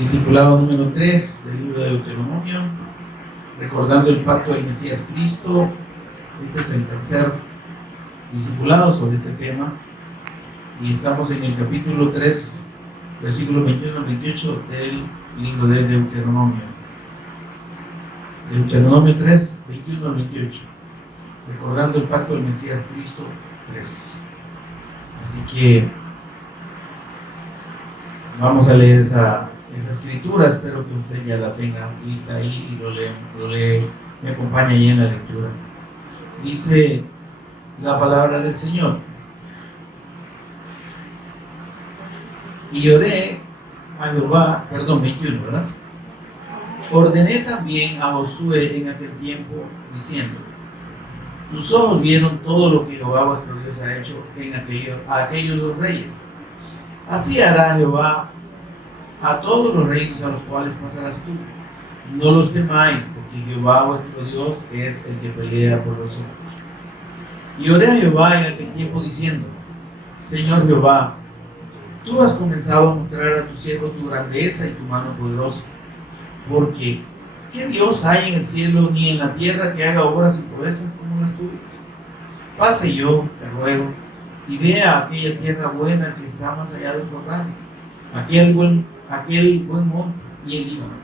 Discipulado número 3 del libro de Deuteronomio, recordando el pacto del Mesías Cristo. Este es el tercer discipulado sobre este tema y estamos en el capítulo 3, versículos 21 al 28 del libro de Deuteronomio. Deuteronomio 3, 21 al 28, recordando el pacto del Mesías Cristo 3. Así que vamos a leer esa escritura. Espero que usted ya la tenga lista ahí y lo lee, me acompaña ahí en la lectura. Dice la palabra del Señor: y oré a Jehová, 21, ¿verdad? Ordené también a Josué en aquel tiempo, diciendo: tus ojos vieron todo lo que Jehová vuestro Dios ha hecho a aquellos dos reyes. Así hará Jehová a todos los reinos a los cuales pasarás tú. No los temáis, porque Jehová vuestro Dios es el que pelea por vosotros. Y oré a Jehová en aquel tiempo diciendo: Señor Jehová, tú has comenzado a mostrar a tu siervo tu grandeza y tu mano poderosa, porque ¿qué Dios hay en el cielo ni en la tierra que haga obras y proezas como las tuyas? Pase yo, te ruego, y vea aquella tierra buena que está más allá del Jordán, aquel buen monte y el Líbano.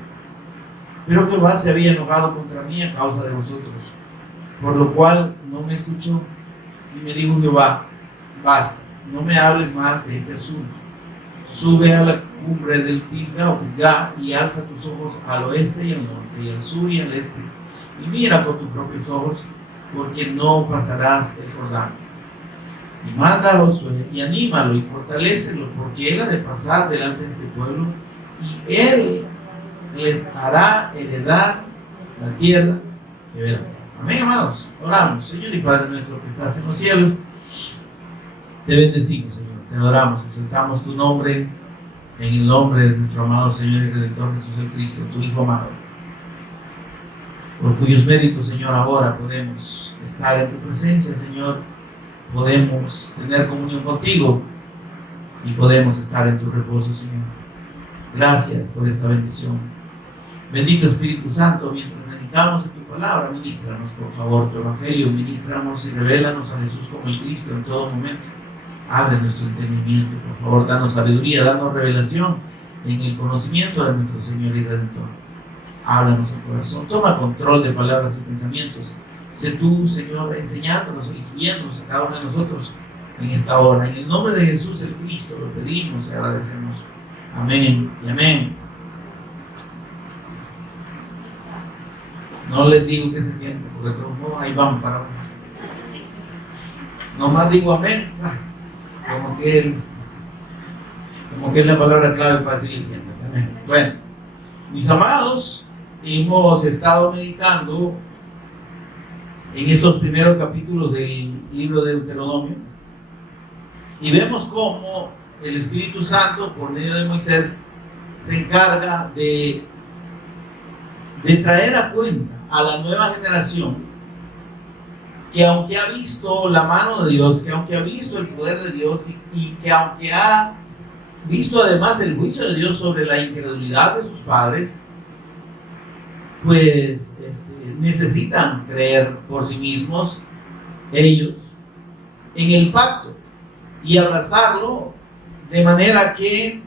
Pero Jehová se había enojado contra mí a causa de vosotros, por lo cual no me escuchó. Y me dijo Jehová: basta, no me hables más de este asunto. Sube a la cumbre del Pisga o Pisgah y alza tus ojos al oeste y al norte, y al sur y al este, y mira con tus propios ojos, porque no pasarás el Jordán. Y manda a Josué y anímalo y fortalécelo, porque él ha de pasar delante de este pueblo, y él les hará heredar la tierra que verás. Amén, amados. Oramos. Señor y Padre nuestro que estás en los cielos, te bendecimos, Señor, te adoramos, exaltamos tu nombre, en el nombre de nuestro amado Señor y Redentor Jesús el Cristo, tu Hijo amado, por cuyos méritos, Señor, ahora podemos estar en tu presencia, Señor, podemos tener comunión contigo y podemos estar en tu reposo, Señor. Gracias por esta bendición. Bendito Espíritu Santo, mientras meditamos en tu palabra, ministranos por favor tu evangelio, ministranos y revélanos a Jesús como el Cristo en todo momento. Abre nuestro entendimiento, por favor, danos sabiduría, danos revelación en el conocimiento de nuestro Señor y Redentor. Háblanos al corazón, toma control de palabras y pensamientos. Sé tú, Señor, enseñándonos, instruyéndonos a cada uno de nosotros en esta hora. En el nombre de Jesús el Cristo lo pedimos y agradecemos. Amén y amén. No les digo que se sienten, porque no, ahí vamos para abajo. Nomás digo amén, como que es la palabra clave para seguir siendo. Amén. Bueno, mis amados, hemos estado meditando en estos primeros capítulos del libro de Deuteronomio y vemos cómo el Espíritu Santo, por medio de Moisés, se encarga de traer a cuenta a la nueva generación que, aunque ha visto la mano de Dios, que aunque ha visto el poder de Dios y que aunque ha visto además el juicio de Dios sobre la incredulidad de sus padres, pues necesitan creer por sí mismos ellos en el pacto y abrazarlo, de manera que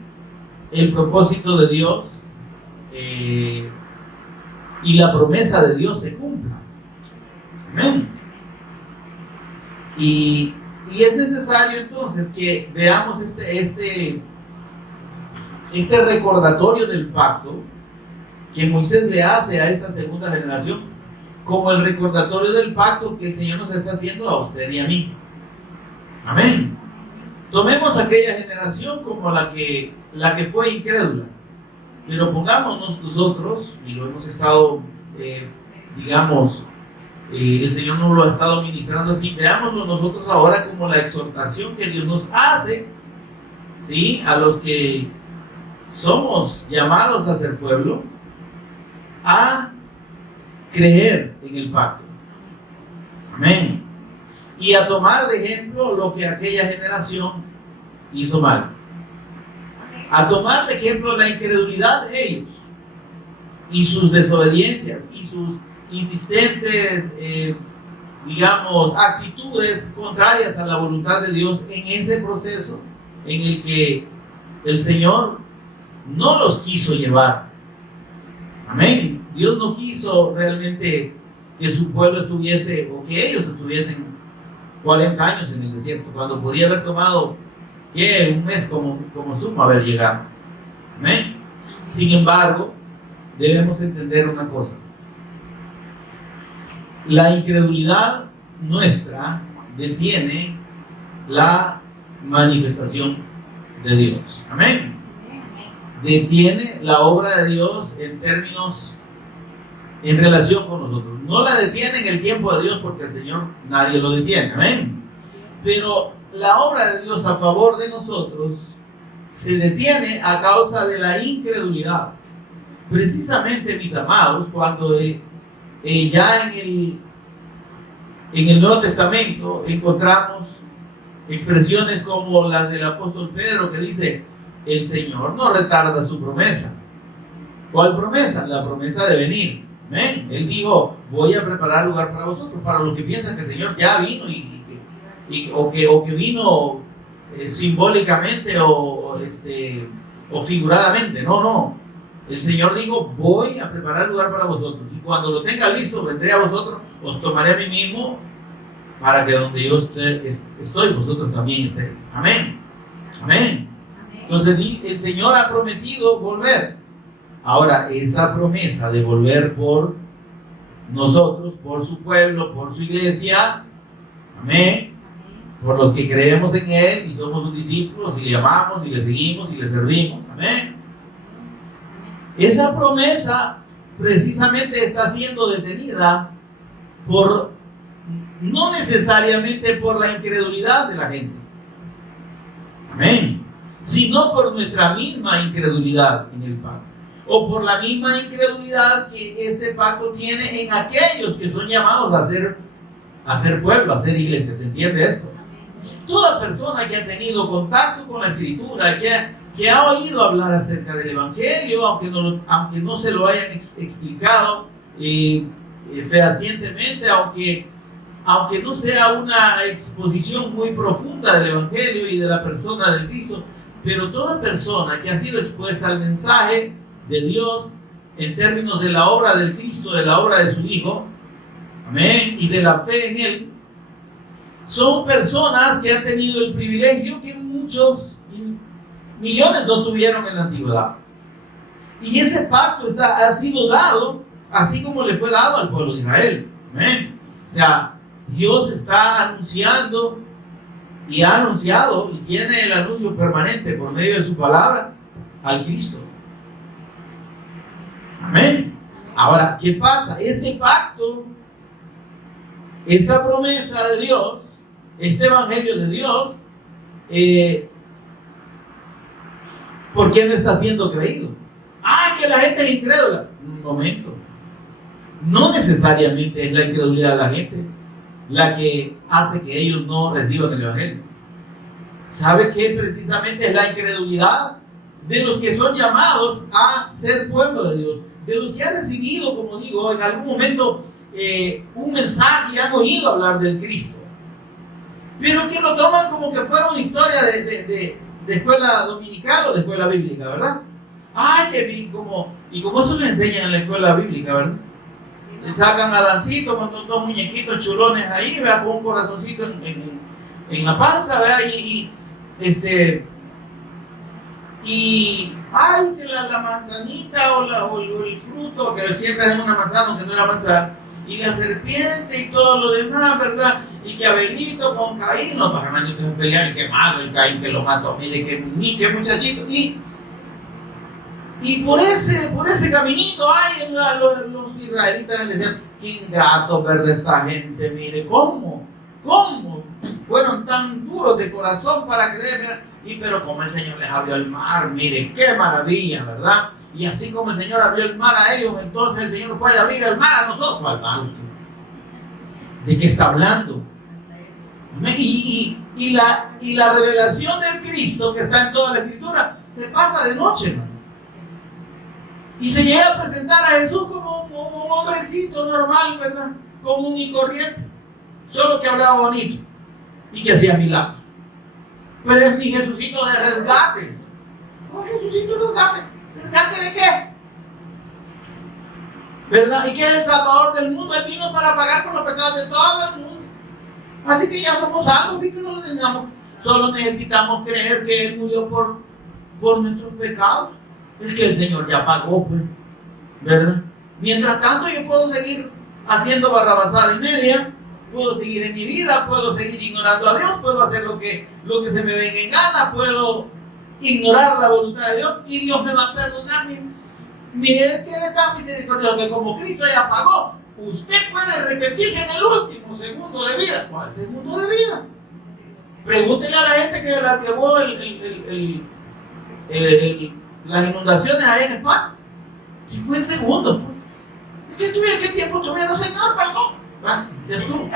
el propósito de Dios y la promesa de Dios se cumpla. Amén. Y es necesario entonces que veamos este recordatorio del pacto que Moisés le hace a esta segunda generación, como el recordatorio del pacto que el Señor nos está haciendo a usted y a mí. Amén. Tomemos aquella generación como la que fue incrédula, pero pongámonos nosotros, y lo hemos estado, el Señor nos lo ha estado ministrando así, veámoslo nosotros ahora como la exhortación que Dios nos hace, ¿sí?, a los que somos llamados a ser pueblo, a creer en el pacto. Amén. Y a tomar de ejemplo lo que aquella generación hizo mal. a tomar de ejemplo la incredulidad de ellos y sus desobediencias y sus insistentes, digamos, actitudes contrarias a la voluntad de Dios en ese proceso en el que el Señor no los quiso llevar. Amén. Dios no quiso realmente que su pueblo estuviese, o que ellos estuviesen 40 años en el desierto, cuando podía haber tomado un mes como sumo haber llegado. Amén. Sin embargo, debemos entender una cosa: la incredulidad nuestra detiene la manifestación de Dios. Amén. Detiene la obra de Dios en términos, en relación con nosotros. No la detiene en el tiempo de Dios, porque el Señor nadie lo detiene. Amén. Pero la obra de Dios a favor de nosotros se detiene a causa de la incredulidad. Precisamente, mis amados, cuando ya en el Nuevo Testamento encontramos expresiones como las del apóstol Pedro, que dice: el Señor no retarda su promesa. ¿Cuál promesa? La promesa de venir. Amén. Él dijo: voy a preparar lugar para vosotros. Para los que piensan que el Señor ya vino o que vino simbólicamente o figuradamente. No. El Señor dijo: voy a preparar lugar para vosotros, y cuando lo tenga listo vendré a vosotros, os tomaré a mí mismo, para que donde yo estoy, vosotros también estéis. Amén. Amén. Entonces el Señor ha prometido volver. Ahora, esa promesa de volver por nosotros, por su pueblo, por su iglesia, amén, por los que creemos en Él y somos sus discípulos y le amamos y le seguimos y le servimos, amén. Esa promesa precisamente está siendo detenida no necesariamente por la incredulidad de la gente, amén, sino por nuestra misma incredulidad en el pacto, o por la misma incredulidad que este pacto tiene en aquellos que son llamados a ser pueblo, a ser iglesia. ¿Se entiende esto? Toda persona que ha tenido contacto con la Escritura, que ha oído hablar acerca del Evangelio, aunque no se lo hayan explicado fehacientemente, aunque no sea una exposición muy profunda del Evangelio y de la persona de Cristo, pero toda persona que ha sido expuesta al mensaje de Dios en términos de la obra del Cristo, de la obra de su Hijo, amén, y de la fe en Él, son personas que han tenido el privilegio que muchos millones no tuvieron en la antigüedad. Y ese pacto ha sido dado así como le fue dado al pueblo de Israel. Amén. O sea, Dios está anunciando y ha anunciado y tiene el anuncio permanente por medio de su palabra al Cristo. Amén. Ahora, ¿qué pasa? Este pacto, esta promesa de Dios, este evangelio de Dios, ¿por qué no está siendo creído? Que la gente es incrédula. Un momento. No necesariamente es la incredulidad de la gente la que hace que ellos no reciban el evangelio. ¿Sabe qué? Precisamente es la incredulidad de los que son llamados a ser pueblo de Dios, de los que han recibido, como digo, en algún momento un mensaje y han oído hablar del Cristo, pero que lo toman como que fuera una historia de escuela dominical o de escuela bíblica, ¿verdad? Que bien, como eso le enseñan en la escuela bíblica, ¿verdad? Le sacan a Dancito con dos muñequitos chulones ahí, ¿verdad? Con un corazoncito en la panza, ¿verdad? Que la manzanita o el fruto, que siempre es una manzana, aunque no era manzana, y la serpiente y todo lo demás, ¿verdad? Y que Abelito con Caín, los dos hermanitos se pelean, y que malo el Caín que lo mató, mire qué muchachito, y por ese caminito los israelitas le decían: qué ingrato, ¿verdad? Esta gente, mire, ¿cómo fueron tan duros de corazón para creer? Pero como el Señor les abrió el mar, mire, qué maravilla, ¿verdad? Y así como el Señor abrió el mar a ellos, entonces el Señor puede abrir el mar a nosotros. ¿Al mar? ¿De qué está hablando? Y la revelación del Cristo que está en toda la Escritura se pasa de noche, hermano. Y se llega a presentar a Jesús como un hombrecito normal, ¿verdad? Común y corriente. Solo que hablaba bonito y que hacía milagros. Pero es mi Jesucito de rescate. Oh, Jesucito de rescate. ¿Rescate de qué? ¿Verdad? ¿Y qué es el Salvador del mundo? Él vino para pagar por los pecados de todo el mundo. Así que ya somos salvos, y que solo necesitamos creer que Él murió por nuestros pecados. Es que el Señor ya pagó, pues, ¿verdad? Mientras tanto yo puedo seguir haciendo barrabasada y media, puedo seguir en mi vida, puedo seguir ignorando a Dios, puedo hacer lo que se me venga en gana, puedo ignorar la voluntad de Dios y Dios me va a perdonar. Mire que Él es tan misericordioso que como Cristo ya pagó, usted puede arrepentirse en el último segundo de vida. ¿Cuál segundo de vida? Pregúntele a la gente que la llevó las inundaciones ahí en España. Si fue el segundo. ¿Qué tiempo tuvieron, Señor? Perdón. Ya estuvo.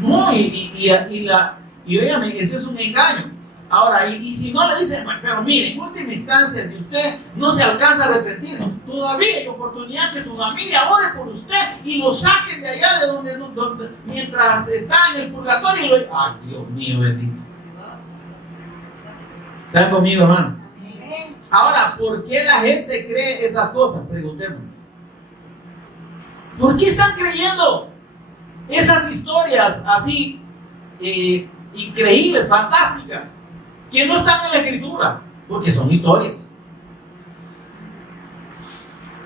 No, y óigame, eso es un engaño. Ahora, y si no le dicen, pero mire, en última instancia, si usted no se alcanza a arrepentir, todavía hay oportunidad que su familia ore por usted y lo saquen de allá de donde mientras está en el purgatorio y lo... Ay, Dios mío, bendito. ¿Están conmigo, hermano? Ahora, ¿por qué la gente cree esas cosas? Preguntémonos. ¿Por qué están creyendo esas historias así increíbles, fantásticas, que no están en la Escritura? Porque son historias.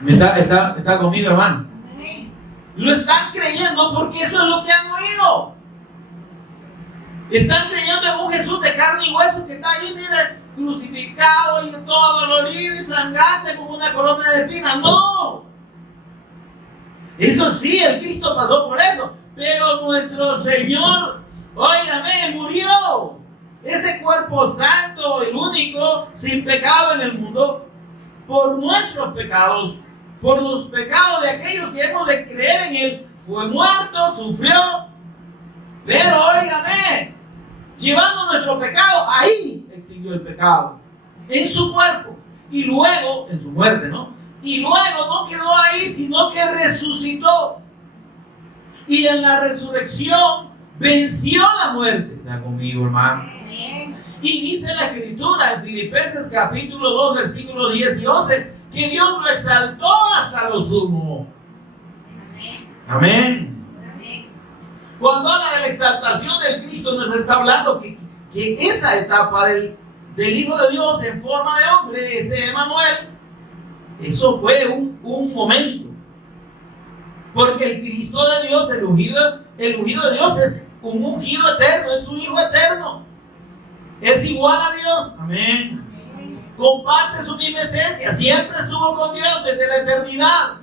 ¿Está conmigo, hermano? Lo están creyendo porque eso es lo que han oído. Están creyendo en un Jesús de carne y hueso que está ahí, mire, crucificado y todo dolorido y sangrante con una corona de espinas. ¡No! Eso sí, el Cristo pasó por eso. Pero nuestro Señor, óigame, murió. Ese cuerpo santo, el único, sin pecado en el mundo, por nuestros pecados, por los pecados de aquellos que hemos de creer en Él, fue muerto, sufrió. Pero óigame, llevando nuestro pecado, ahí extinguió el pecado, en su cuerpo, y luego, en su muerte, ¿no? Y luego no quedó ahí, sino que resucitó. Y en la resurrección venció la muerte. ¿Está conmigo, hermano? Y dice la Escritura en Filipenses capítulo 2, versículos 10 y 11, que Dios lo exaltó hasta lo sumo. Amén. Cuando habla de la exaltación del Cristo, nos está hablando que esa etapa del Hijo de Dios en forma de hombre, ese Emmanuel, eso fue un momento. Porque el Cristo de Dios, el ungido de Dios es un ungido eterno, es un hijo eterno. Es igual a Dios. Amén. Comparte su misma esencia, siempre estuvo con Dios desde la eternidad.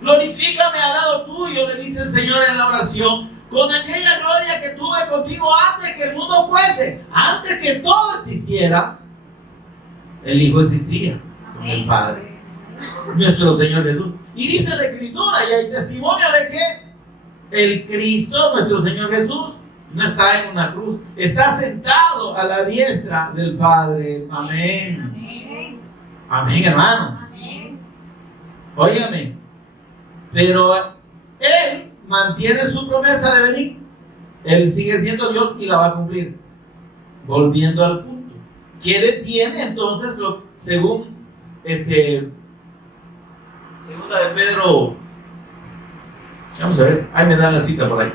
Glorifícame al lado tuyo, le dice el Señor en la oración, con aquella gloria que tuve contigo antes que el mundo fuese, antes que todo existiera. El Hijo existía con el Padre, nuestro Señor Jesús. Y dice la Escritura, y hay testimonio de que el Cristo, nuestro Señor Jesús, no está en una cruz, está sentado a la diestra del Padre. Amén. Amén, amén, hermano. Amén. Óigame, pero Él mantiene su promesa de venir. Él sigue siendo Dios y la va a cumplir. Volviendo al punto, ¿qué detiene entonces según segunda de Pedro? Vamos a ver, ahí me dan la cita por ahí.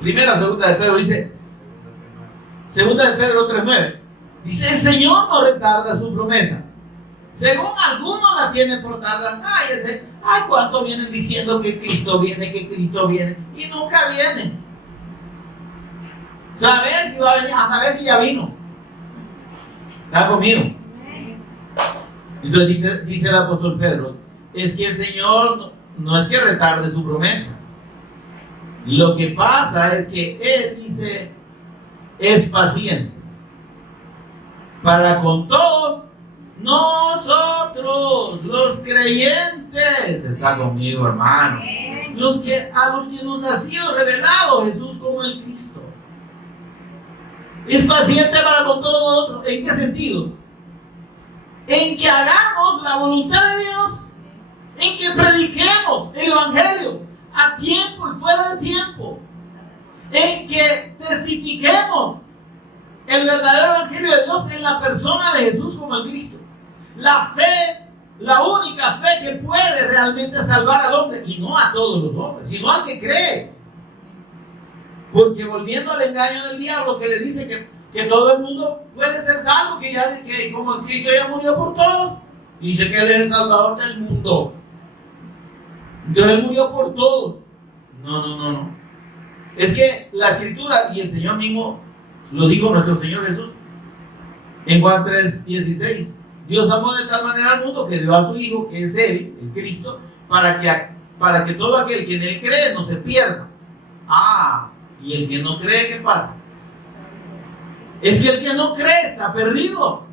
Primera, segunda de Pedro dice, segunda de Pedro 3:9, dice: el Señor no retarda su promesa, según algunos la tienen por tardar. Ay, ¿cuánto vienen diciendo que Cristo viene, y nunca viene? Saber si va a venir, a saber si ya vino. ¿Está conmigo? Entonces dice el apóstol Pedro, es que el Señor no es que retarde su promesa. Lo que pasa es que Él dice, es paciente para con todos nosotros, los creyentes. Está conmigo, hermano. A los que nos ha sido revelado Jesús como el Cristo. Es paciente para con todos nosotros. ¿En qué sentido? En que hagamos la voluntad de Dios, en que prediquemos el Evangelio a tiempo y fuera de tiempo, en que testifiquemos el verdadero Evangelio de Dios en la persona de Jesús como el Cristo. La fe, la única fe que puede realmente salvar al hombre, y no a todos los hombres, sino al que cree. Porque volviendo al engaño del diablo que le dice que todo el mundo puede ser salvo, que como Cristo ya murió por todos, dice que Él es el Salvador del mundo. Entonces Él murió por todos. No. Es que la Escritura, y el Señor mismo lo dijo nuestro Señor Jesús en Juan 3:16. Dios amó de tal manera al mundo que dio a su Hijo, que es Él, el Cristo, para que todo aquel que en Él cree no se pierda. Y el que no cree, ¿qué pasa? Es que el que no cree está perdido.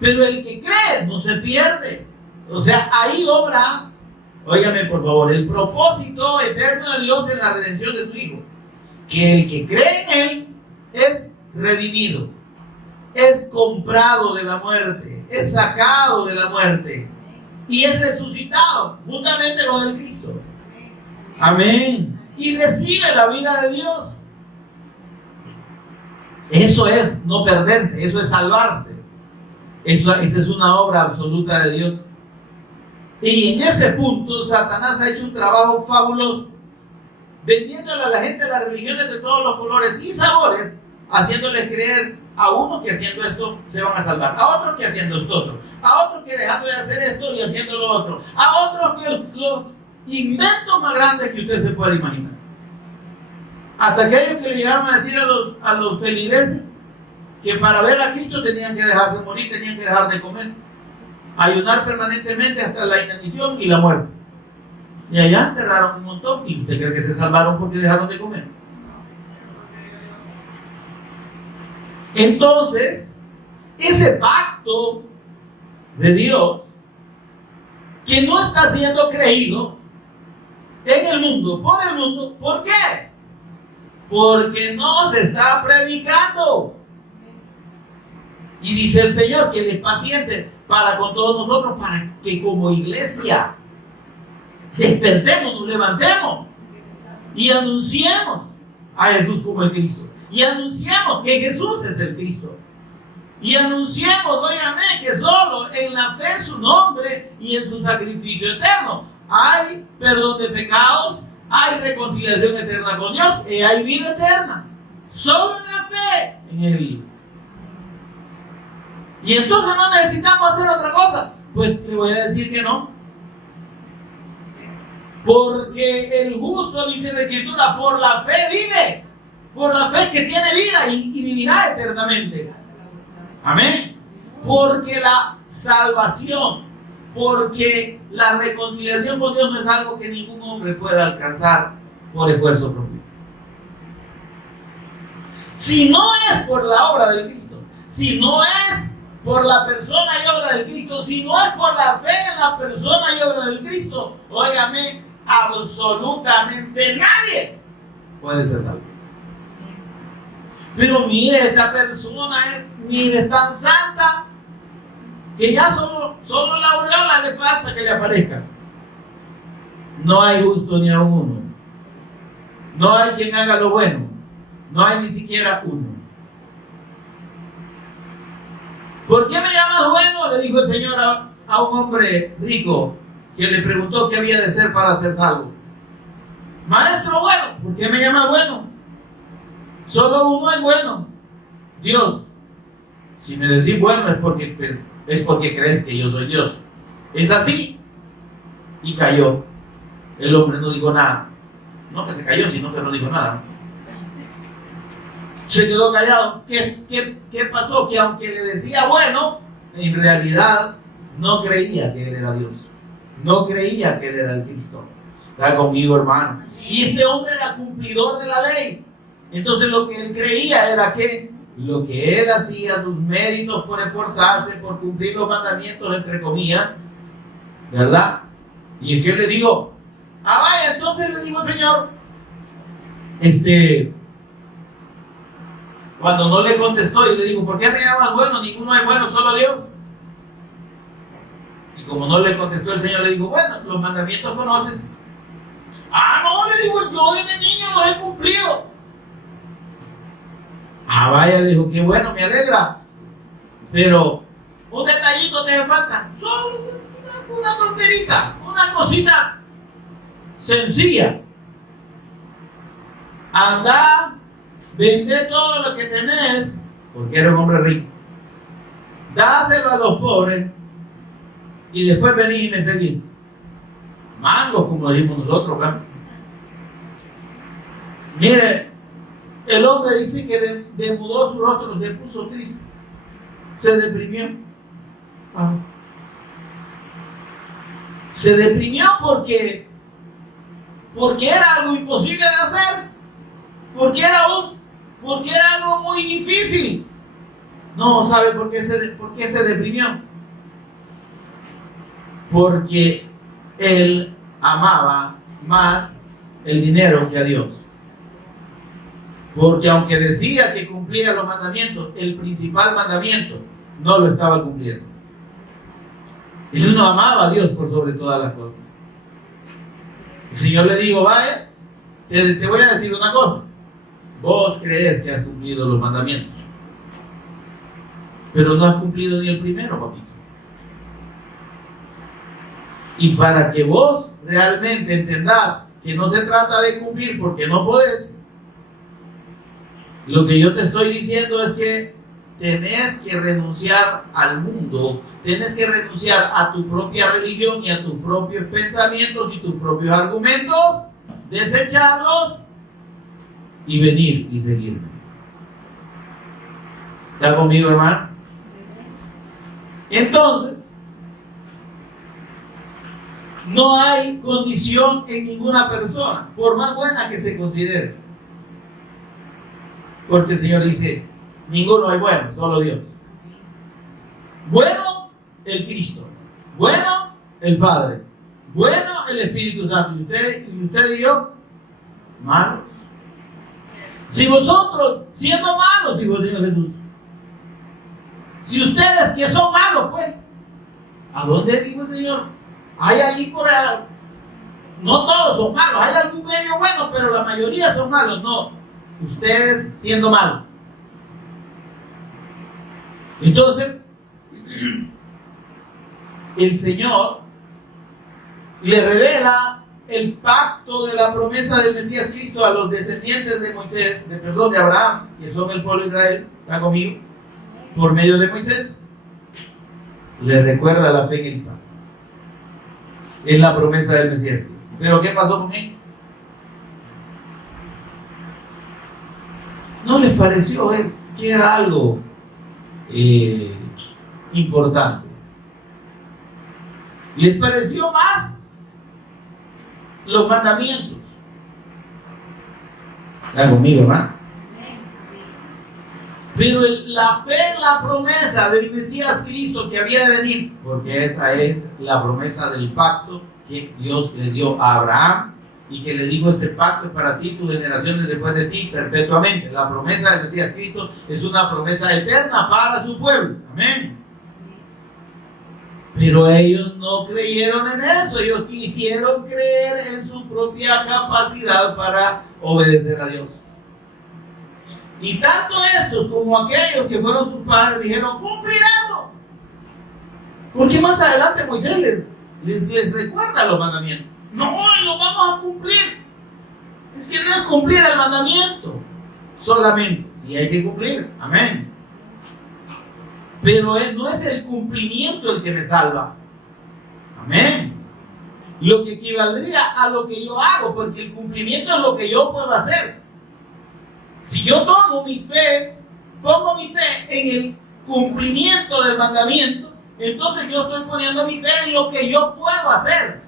Pero el que cree no se pierde. O sea, ahí obra, óigame por favor, el propósito eterno de Dios en la redención de su Hijo. Que el que cree en Él es redimido, es comprado de la muerte, es sacado de la muerte y es resucitado juntamente con el Cristo. Amén. Y recibe la vida de Dios. Eso es no perderse, eso es salvarse. Esa es una obra absoluta de Dios. Y en ese punto Satanás ha hecho un trabajo fabuloso, vendiéndole a la gente las religiones de todos los colores y sabores, haciéndoles creer a unos que haciendo esto se van a salvar, a otros que haciendo esto otro, a otros que dejando de hacer esto y haciendo lo otro, a otros que los inventos más grandes que usted se puede imaginar. Hasta aquellos que le llegaron a decir a los feligreses que para ver a Cristo tenían que dejarse morir, tenían que dejar de comer, ayunar permanentemente hasta la inanición y la muerte. Y allá enterraron un montón. ¿Y usted cree que se salvaron porque dejaron de comer? Entonces, ese pacto de Dios que no está siendo creído en el mundo, ¿por qué? Porque no se está predicando. Y dice el Señor que Él es paciente para con todos nosotros, para que como iglesia despertemos, nos levantemos y anunciemos a Jesús como el Cristo. Y anunciemos que Jesús es el Cristo. Y anunciemos, óigame, que solo en la fe en su nombre y en su sacrificio eterno hay perdón de pecados, hay reconciliación eterna con Dios y hay vida eterna. Solo en la fe en Él. Y entonces no necesitamos hacer otra cosa. Pues le voy a decir que no. Porque el justo, dice la Escritura, por la fe vive. Por la fe que tiene vida y vivirá eternamente. Amén. Porque la salvación, porque la reconciliación con Dios no es algo que ningún hombre pueda alcanzar por esfuerzo propio. Si no es por la obra del Cristo, si no es por la persona y obra del Cristo, si no es por la fe en la persona y obra del Cristo, óigame, absolutamente nadie puede ser salvo. Pero mire, esta persona es tan santa que ya solo la aureola le falta que le aparezca. No hay justo ni a uno. No hay quien haga lo bueno. No hay ni siquiera uno. ¿Por qué me llamas bueno?, le dijo el Señor a un hombre rico que le preguntó qué había de ser para ser salvo. Maestro bueno, ¿por qué me llamas bueno? Solo uno es bueno, Dios. Si me decís bueno es porque crees que yo soy Dios. Es así. Y cayó. El hombre no dijo nada. No que se cayó, sino que no dijo nada. Se quedó callado. ¿Qué pasó? Que aunque le decía bueno, en realidad no creía que Él era Dios. No creía que Él era el Cristo. Está conmigo, hermano. Y este hombre era cumplidor de la ley. Entonces lo que él creía era que lo que él hacía, sus méritos por esforzarse, por cumplir los mandamientos, entre comillas, ¿verdad? Y es que le digo, vaya, entonces le digo, Señor, Cuando no le contestó y le dijo, ¿por qué me llamas bueno? Ninguno es bueno, solo Dios. Y como no le contestó, el Señor le dijo, bueno, los mandamientos conoces. Ah, no, le digo, yo desde niño los he cumplido. Ah, vaya, le dijo, qué bueno, me alegra. Pero un detallito te hace falta. Solo una tonterita, una cosita sencilla. Anda, vende todo lo que tenés, porque era un hombre rico. Dáselo a los pobres y después venís y me seguís. Mangos, como decimos nosotros, ¿verdad? Mire, el hombre dice que demudó su rostro, se puso triste, se deprimió. Se deprimió porque era algo imposible de hacer, porque era algo muy difícil. No, ¿sabe por qué se deprimió? Porque él amaba más el dinero que a Dios. Porque aunque decía que cumplía los mandamientos, el principal mandamiento no lo estaba cumpliendo. Él no amaba a Dios por sobre todas las cosas. El Señor le dijo, vaya, te voy a decir una cosa. Vos crees que has cumplido los mandamientos, pero no has cumplido ni el primero, papito. Y para que vos realmente entendás que no se trata de cumplir porque no podés, lo que yo te estoy diciendo es que tenés que renunciar al mundo, tenés que renunciar a tu propia religión y a tus propios pensamientos y tus propios argumentos, desecharlos y venir y seguirme. ¿Está conmigo, hermano? Entonces, no hay condición en ninguna persona, por más buena que se considere. Porque el Señor dice, ninguno es bueno, solo Dios. Bueno, el Cristo. Bueno, el Padre. Bueno, el Espíritu Santo. Y usted y yo, malos. Si vosotros, siendo malos, dijo el Señor Jesús, si ustedes que son malos, pues, ¿a dónde dijo el Señor? Hay allí por ahí, no todos son malos, hay algún medio bueno, pero la mayoría son malos. No, ustedes siendo malos. Entonces, el Señor le revela el pacto de la promesa del Mesías Cristo a los descendientes de Moisés, de Abraham, que son el pueblo de Israel. ¿Está conmigo? Por medio de Moisés, le recuerda la fe en el pacto, en la promesa del Mesías. Pero ¿qué pasó con él? ¿No les pareció que era algo importante? ¿Les pareció más los mandamientos? ¿Está conmigo, hermano? Pero la fe en la promesa del Mesías Cristo que había de venir, porque esa es la promesa del pacto que Dios le dio a Abraham y que le dijo: este pacto es para ti, tus generaciones después de ti, perpetuamente. La promesa del Mesías Cristo es una promesa eterna para su pueblo. Amén. Pero ellos no creyeron en eso, ellos quisieron creer en su propia capacidad para obedecer a Dios. Y tanto estos como aquellos que fueron sus padres dijeron: cumpliremos. Porque más adelante Moisés les recuerda los mandamientos. No, lo vamos a cumplir. Es que no es cumplir el mandamiento solamente, sí hay que cumplir, amén. Pero no es el cumplimiento el que me salva, amén. Lo que equivaldría a lo que yo hago, porque el cumplimiento es lo que yo puedo hacer. Si yo pongo mi fe en el cumplimiento del mandamiento, entonces yo estoy poniendo mi fe en lo que yo puedo hacer.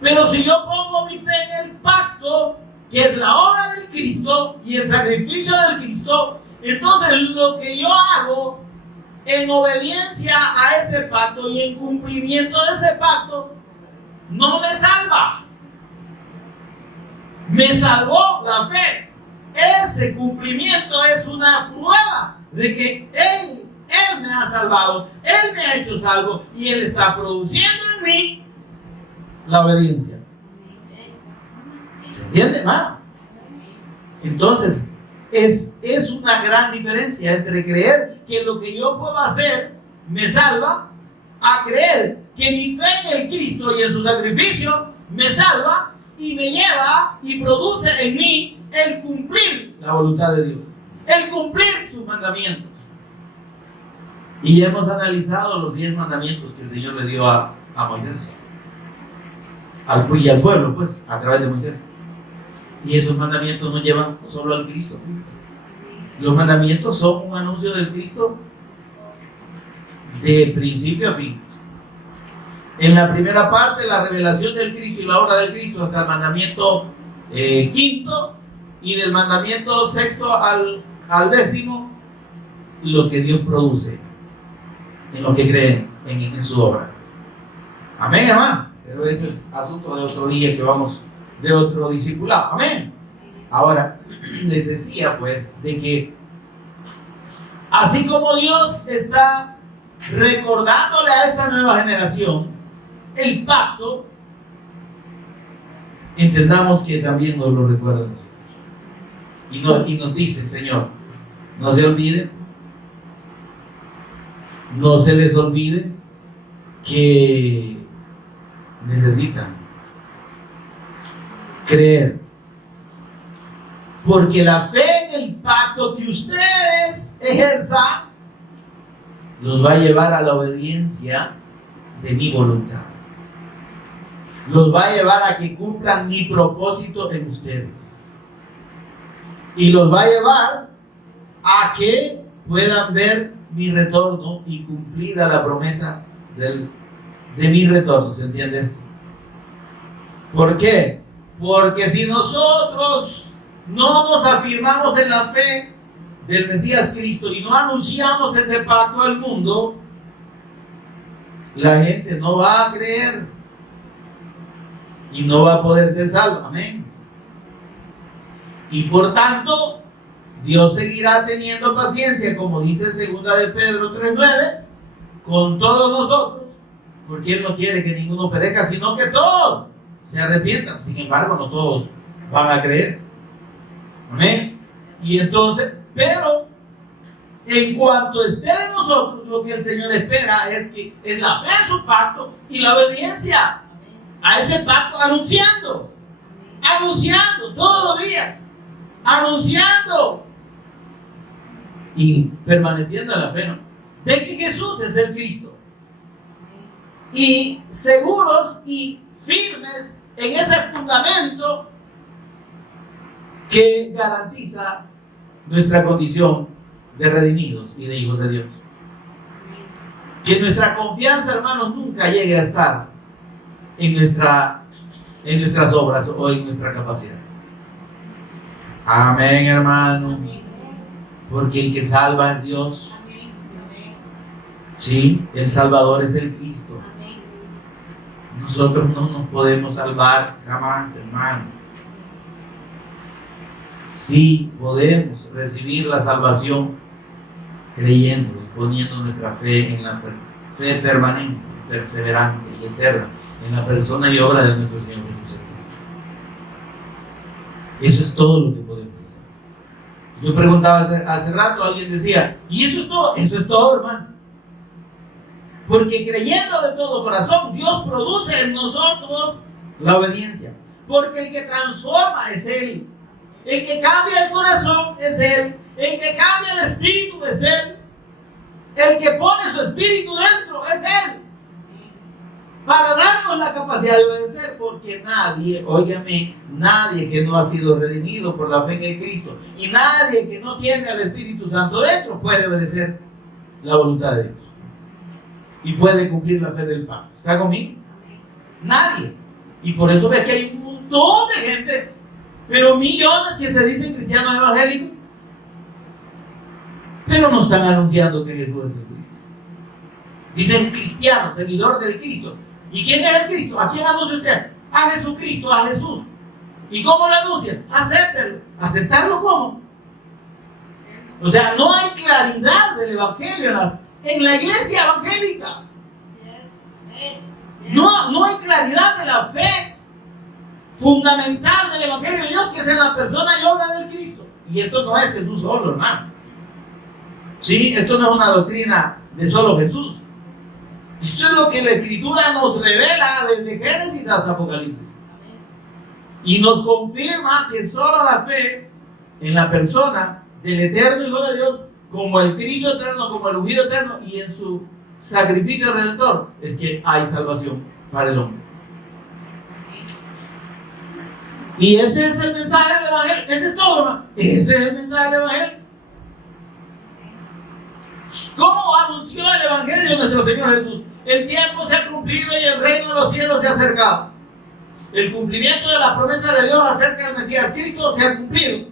Pero si yo pongo mi fe en el pacto, que es la obra del Cristo y el sacrificio del Cristo, entonces lo que yo hago en obediencia a ese pacto y en cumplimiento de ese pacto no me salva. Me salvó la fe, ese cumplimiento es una prueba de que Él me ha salvado, Él me ha hecho salvo y Él está produciendo en mí la obediencia. ¿Se entiende, hermano? Entonces, es una gran diferencia entre creer que lo que yo puedo hacer me salva, a creer que mi fe en el Cristo y en su sacrificio me salva y me lleva y produce en mí el cumplir la voluntad de Dios, el cumplir sus mandamientos. Y hemos analizado los 10 mandamientos que el Señor le dio a Moisés y al pueblo, pues, a través de Moisés. Y esos mandamientos no llevan solo al Cristo. Los mandamientos son un anuncio del Cristo de principio a fin. En la primera parte, la revelación del Cristo y la obra del Cristo, hasta el mandamiento quinto, y del mandamiento sexto al 10º, lo que Dios produce en lo que creen en su obra. Amén, hermano. Pero ese es asunto de otro día, que vamos de otro discipulado. Amén. Ahora, les decía pues de que así como Dios está recordándole a esta nueva generación el pacto, entendamos que también nos lo recuerda a nosotros. Y nos dice el Señor, no se olviden, no se les olvide que necesitan creer, porque la fe en el pacto que ustedes ejerzan los va a llevar a la obediencia de mi voluntad, los va a llevar a que cumplan mi propósito en ustedes y los va a llevar a que puedan ver mi retorno y cumplida la promesa de mi retorno. ¿Se entiende esto? ¿Por qué? Porque si nosotros no nos afirmamos en la fe del Mesías Cristo y no anunciamos ese pacto al mundo, la gente no va a creer y no va a poder ser salva. Amén. Y por tanto, Dios seguirá teniendo paciencia, como dice 2 de Pedro 3:9, con todos nosotros, porque Él no quiere que ninguno perezca, sino que todos se arrepientan. Sin embargo, no todos van a creer. Amén. Y entonces, pero en cuanto esté de nosotros, lo que el Señor espera es la fe en su pacto y la obediencia a ese pacto, anunciando todos los días, anunciando y permaneciendo en la fe, ¿no?, de que Jesús es el Cristo, y seguros y firmes en ese fundamento que garantiza nuestra condición de redimidos y de hijos de Dios. Que nuestra confianza, hermanos, nunca llegue a estar en nuestras obras o en nuestra capacidad. Amén, hermano. Porque el que salva es Dios. Sí, el Salvador es el Cristo. Nosotros no nos podemos salvar jamás, hermano. Sí podemos recibir la salvación creyendo y poniendo nuestra fe en la fe permanente, perseverante y eterna en la persona y obra de nuestro Señor Jesucristo. Eso es todo lo que podemos hacer. Yo preguntaba hace rato, alguien decía, ¿y eso es todo? Eso es todo, hermano. Porque creyendo de todo corazón, Dios produce en nosotros la obediencia. Porque el que transforma es Él. El que cambia el corazón es Él. El que cambia el espíritu es Él. El que pone su espíritu dentro es Él. Para darnos la capacidad de obedecer. Porque nadie, óigame, nadie que no ha sido redimido por la fe en el Cristo y nadie que no tiene al Espíritu Santo dentro puede obedecer la voluntad de Dios. Y puede cumplir la fe del pacto. ¿Está conmigo? Nadie. Y por eso ve que hay un montón de gente, pero millones que se dicen cristianos evangélicos, pero no están anunciando que Jesús es el Cristo. Dicen cristianos, seguidor del Cristo. ¿Y quién es el Cristo? ¿A quién anuncia usted? A Jesucristo, a Jesús. ¿Y cómo lo anuncian? Acéptelo. ¿Aceptarlo cómo? O sea, no hay claridad del evangelio en la iglesia evangélica. No hay claridad de la fe fundamental del evangelio de Dios, que es en la persona y obra del Cristo. Y esto no es Jesús solo, hermano. Sí, esto no es una doctrina de solo Jesús. Esto es lo que la Escritura nos revela desde Génesis hasta Apocalipsis. Y nos confirma que solo la fe en la persona del eterno Hijo de Dios, como el Cristo eterno, como el ungido eterno, y en su sacrificio redentor, es que hay salvación para el hombre. Y ese es el mensaje del Evangelio. Ese es todo, hermano. Ese es el mensaje del Evangelio. ¿Cómo anunció el Evangelio nuestro Señor Jesús? El tiempo se ha cumplido y el reino de los cielos se ha acercado. El cumplimiento de las promesas de Dios acerca del Mesías Cristo se ha cumplido.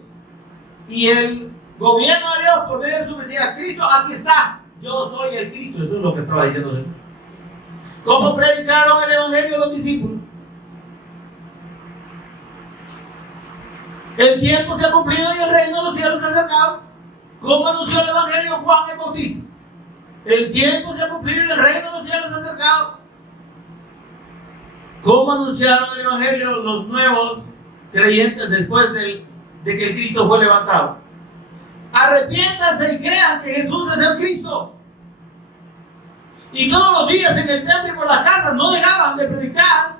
Y el gobierno de Dios por medio de su Mesías Cristo, aquí está. Yo soy el Cristo. Eso es lo que estaba diciendo Jesús. ¿Cómo predicaron el Evangelio los discípulos? El tiempo se ha cumplido y el reino de los cielos se ha acercado. ¿Cómo anunció el Evangelio Juan el Bautista? El tiempo se ha cumplido y el reino de los cielos se ha acercado. ¿Cómo anunciaron el Evangelio los nuevos creyentes después de que el Cristo fue levantado? Arrepiéntanse y crean que Jesús es el Cristo. Y todos los días en el templo y por las casas no dejaban de predicar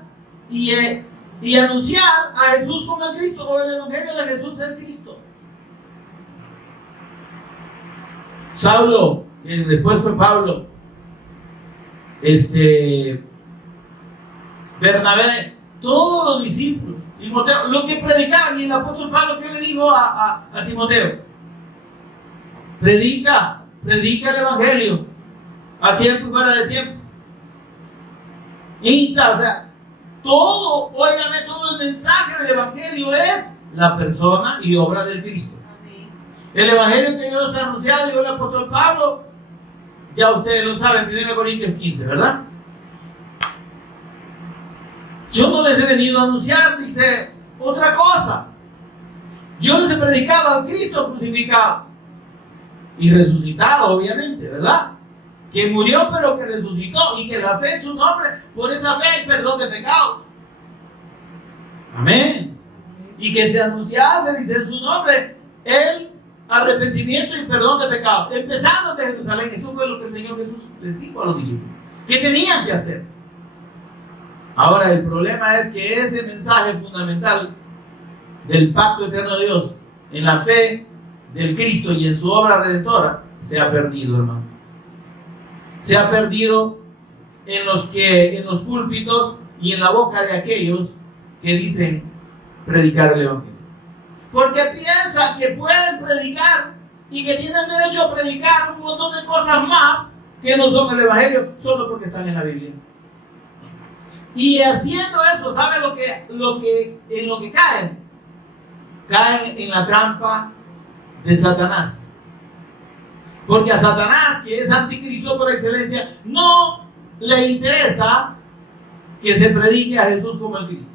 y anunciar a Jesús como el Cristo, o el Evangelio de Jesús el Cristo. Saulo, que después fue Pablo, Bernabé, todos los discípulos, Timoteo, lo que predicaban. Y el apóstol Pablo, ¿qué le dijo a Timoteo? Predica el Evangelio a tiempo y fuera de tiempo. Insta, o sea, todo el mensaje del Evangelio es la persona y obra del Cristo. El Evangelio que Dios ha anunciado, dijo el apóstol Pablo, ya ustedes lo saben, 1 Corintios 15, ¿verdad? Yo no les he venido a anunciar, dice, otra cosa. Yo les he predicado al Cristo crucificado y resucitado, obviamente, ¿verdad? Que murió pero que resucitó, y que la fe en su nombre, por esa fe hay perdón de pecados. Amén. Y que se anunciase, dice, en su nombre, el arrepentimiento y perdón de pecados, empezando desde Jerusalén. Eso fue lo que el Señor Jesús les dijo a los discípulos que tenían que hacer. Ahora, el problema es que ese mensaje fundamental del pacto eterno de Dios en la fe del Cristo y en su obra redentora se ha perdido, hermano. Se ha perdido en los púlpitos y en la boca de aquellos que dicen predicar el Evangelio. Porque piensan que pueden predicar y que tienen derecho a predicar un montón de cosas más que no son el Evangelio, solo porque están en la Biblia. Y haciendo eso, ¿sabe en lo que caen? Caen en la trampa de Satanás. Porque a Satanás, que es anticristo por excelencia, no le interesa que se predique a Jesús como el Cristo,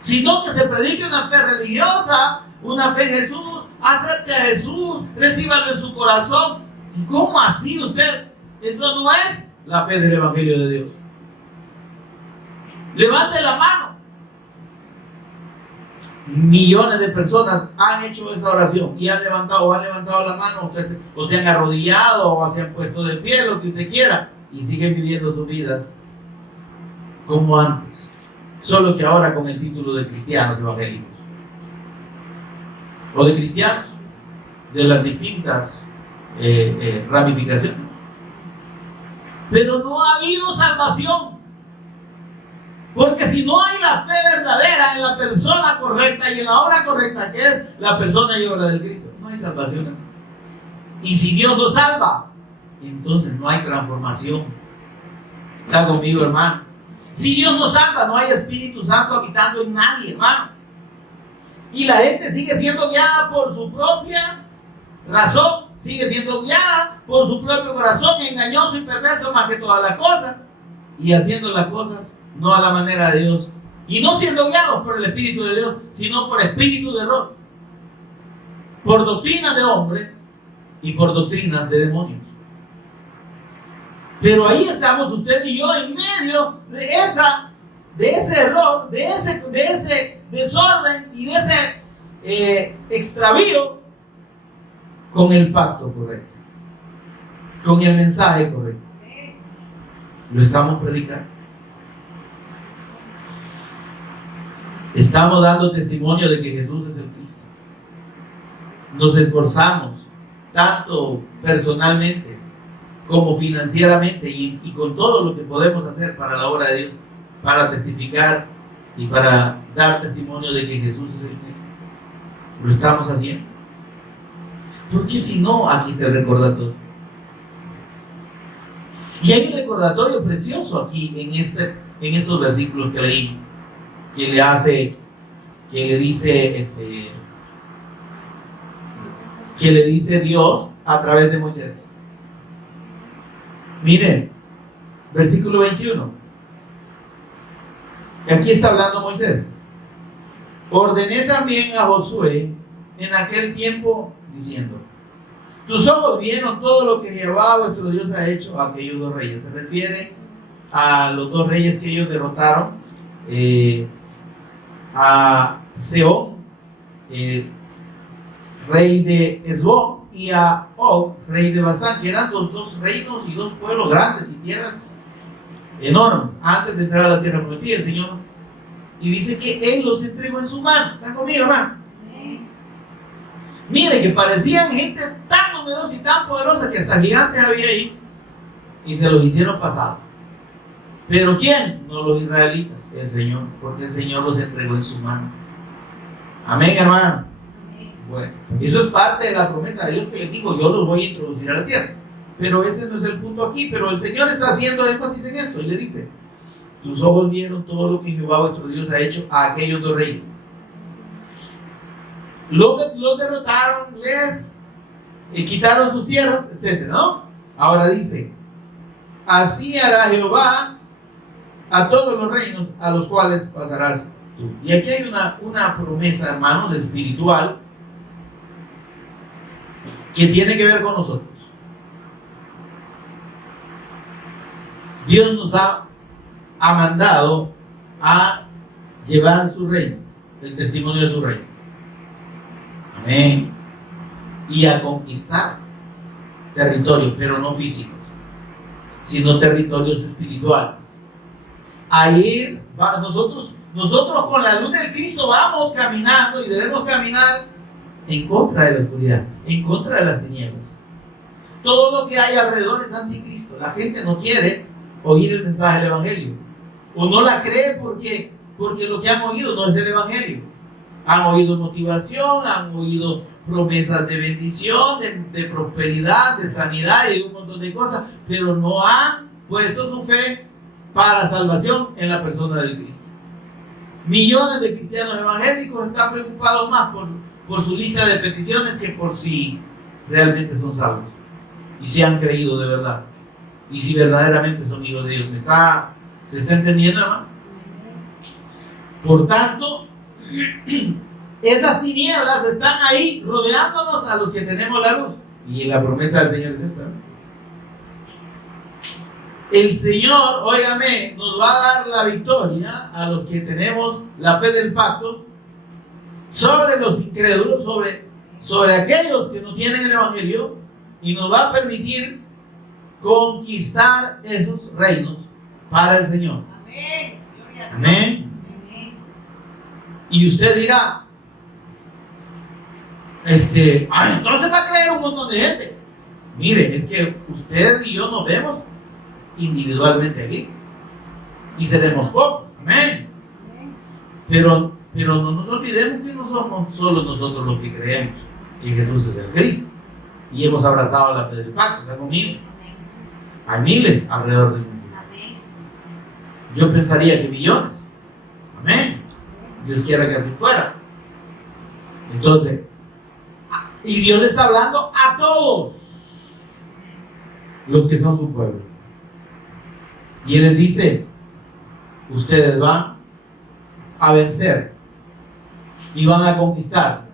sino que se predique una fe religiosa, una fe en Jesús, acepte a Jesús, recíbalo en su corazón. ¿Y cómo así usted? Eso no es la fe del Evangelio de Dios. Levante la mano. Millones de personas han hecho esa oración y han levantado la mano, o se han arrodillado o se han puesto de pie, lo que usted quiera, y siguen viviendo sus vidas como antes, solo que ahora con el título de cristianos evangélicos o de cristianos de las distintas ramificaciones. Pero no ha habido salvación. Porque si no hay la fe verdadera en la persona correcta y en la obra correcta, que es la persona y obra del Cristo, no hay salvación. Y si Dios lo salva, entonces no hay transformación. ¿Está conmigo, hermano? Si Dios no salva, no hay Espíritu Santo habitando en nadie, hermano. Y la gente sigue siendo guiada por su propia razón, sigue siendo guiada por su propio corazón, engañoso y perverso más que todas las cosas, y haciendo las cosas no a la manera de Dios, Y no siendo guiados por el Espíritu de Dios, sino por espíritu de error, por doctrinas de hombres y por doctrinas de demonios. Pero ahí estamos usted y yo en medio de ese error, de ese desorden y de ese extravío con el pacto correcto, con el mensaje correcto. Lo estamos predicando. Estamos dando testimonio de que Jesús es el Cristo. Nos esforzamos tanto personalmente como financieramente y con todo lo que podemos hacer para la obra de Dios, para testificar y para dar testimonio de que Jesús es el Cristo. Lo estamos haciendo. Porque si no, aquí está el recordatorio. Y hay un recordatorio precioso aquí en estos versículos que leí, que le dice Dios a través de Moisés. Miren, versículo 21. Aquí está hablando Moisés. Ordené también a Josué en aquel tiempo diciendo: tus ojos vieron todo lo que Jehová vuestro Dios ha hecho a aquellos dos reyes. Se refiere a los dos reyes que ellos derrotaron, a Sehón, rey de Hesbón, y a Og, rey de Basán, que eran los dos reinos y dos pueblos grandes y tierras enormes antes de entrar a la tierra prometida el Señor. Y dice que Él los entregó en su mano. ¿Están conmigo, hermano? Mire que parecían gente tan numerosa y tan poderosa que hasta gigantes había ahí, y se los hicieron pasar. ¿Pero quién? No los israelitas, el Señor, porque el Señor los entregó en su mano. Amén, hermano. Bueno, eso es parte de la promesa de Dios que les digo: yo los voy a introducir a la tierra. Pero ese no es el punto aquí. Pero el Señor está haciendo énfasis en esto y le dice: tus ojos vieron todo lo que Jehová vuestro Dios ha hecho a aquellos dos reyes. Los derrotaron, les quitaron sus tierras, etc., ¿no? Ahora dice: así hará Jehová a todos los reinos a los cuales pasarás tú. Y aquí hay una promesa, hermanos, espiritual, que tiene que ver con nosotros. Dios nos ha mandado a llevar su reino, el testimonio de su reino. Amén. Y a conquistar territorios, pero no físicos, sino territorios espirituales. A ir, nosotros con la luz del Cristo vamos caminando, y debemos caminar en contra de la oscuridad, en contra de las tinieblas. Todo lo que hay alrededor es anticristo. La gente no quiere oír el mensaje del Evangelio, o no la cree porque lo que han oído no es el Evangelio. Han oído motivación, han oído promesas de bendición, de prosperidad, de sanidad y de un montón de cosas, pero no han puesto su fe para salvación en la persona del Cristo. Millones de cristianos evangélicos están preocupados más por su lista de peticiones que por si realmente son salvos y si han creído de verdad y si verdaderamente son hijos de Dios. ¿Se está entendiendo, hermano? Por tanto, esas tinieblas están ahí rodeándonos a los que tenemos la luz, y la promesa del Señor es esta. El Señor, óigame, nos va a dar la victoria a los que tenemos la fe del pacto sobre los incrédulos, sobre aquellos que no tienen el Evangelio, y nos va a permitir conquistar esos reinos para el Señor. Amén. Amén. Y usted dirá, entonces va a creer un montón de gente. Mire, es que usted y yo nos vemos individualmente aquí y seremos pocos. Amén. Pero no nos olvidemos que no somos solo nosotros los que creemos que Jesús es el Cristo y hemos abrazado la fe del pacto. ¿Está conmigo? Hay miles alrededor del mundo. Yo pensaría que millones. Amén. Dios quiera que así fuera. Entonces, y Dios le está hablando a todos los que son su pueblo. Y Él les dice: ustedes van a vencer y van a conquistar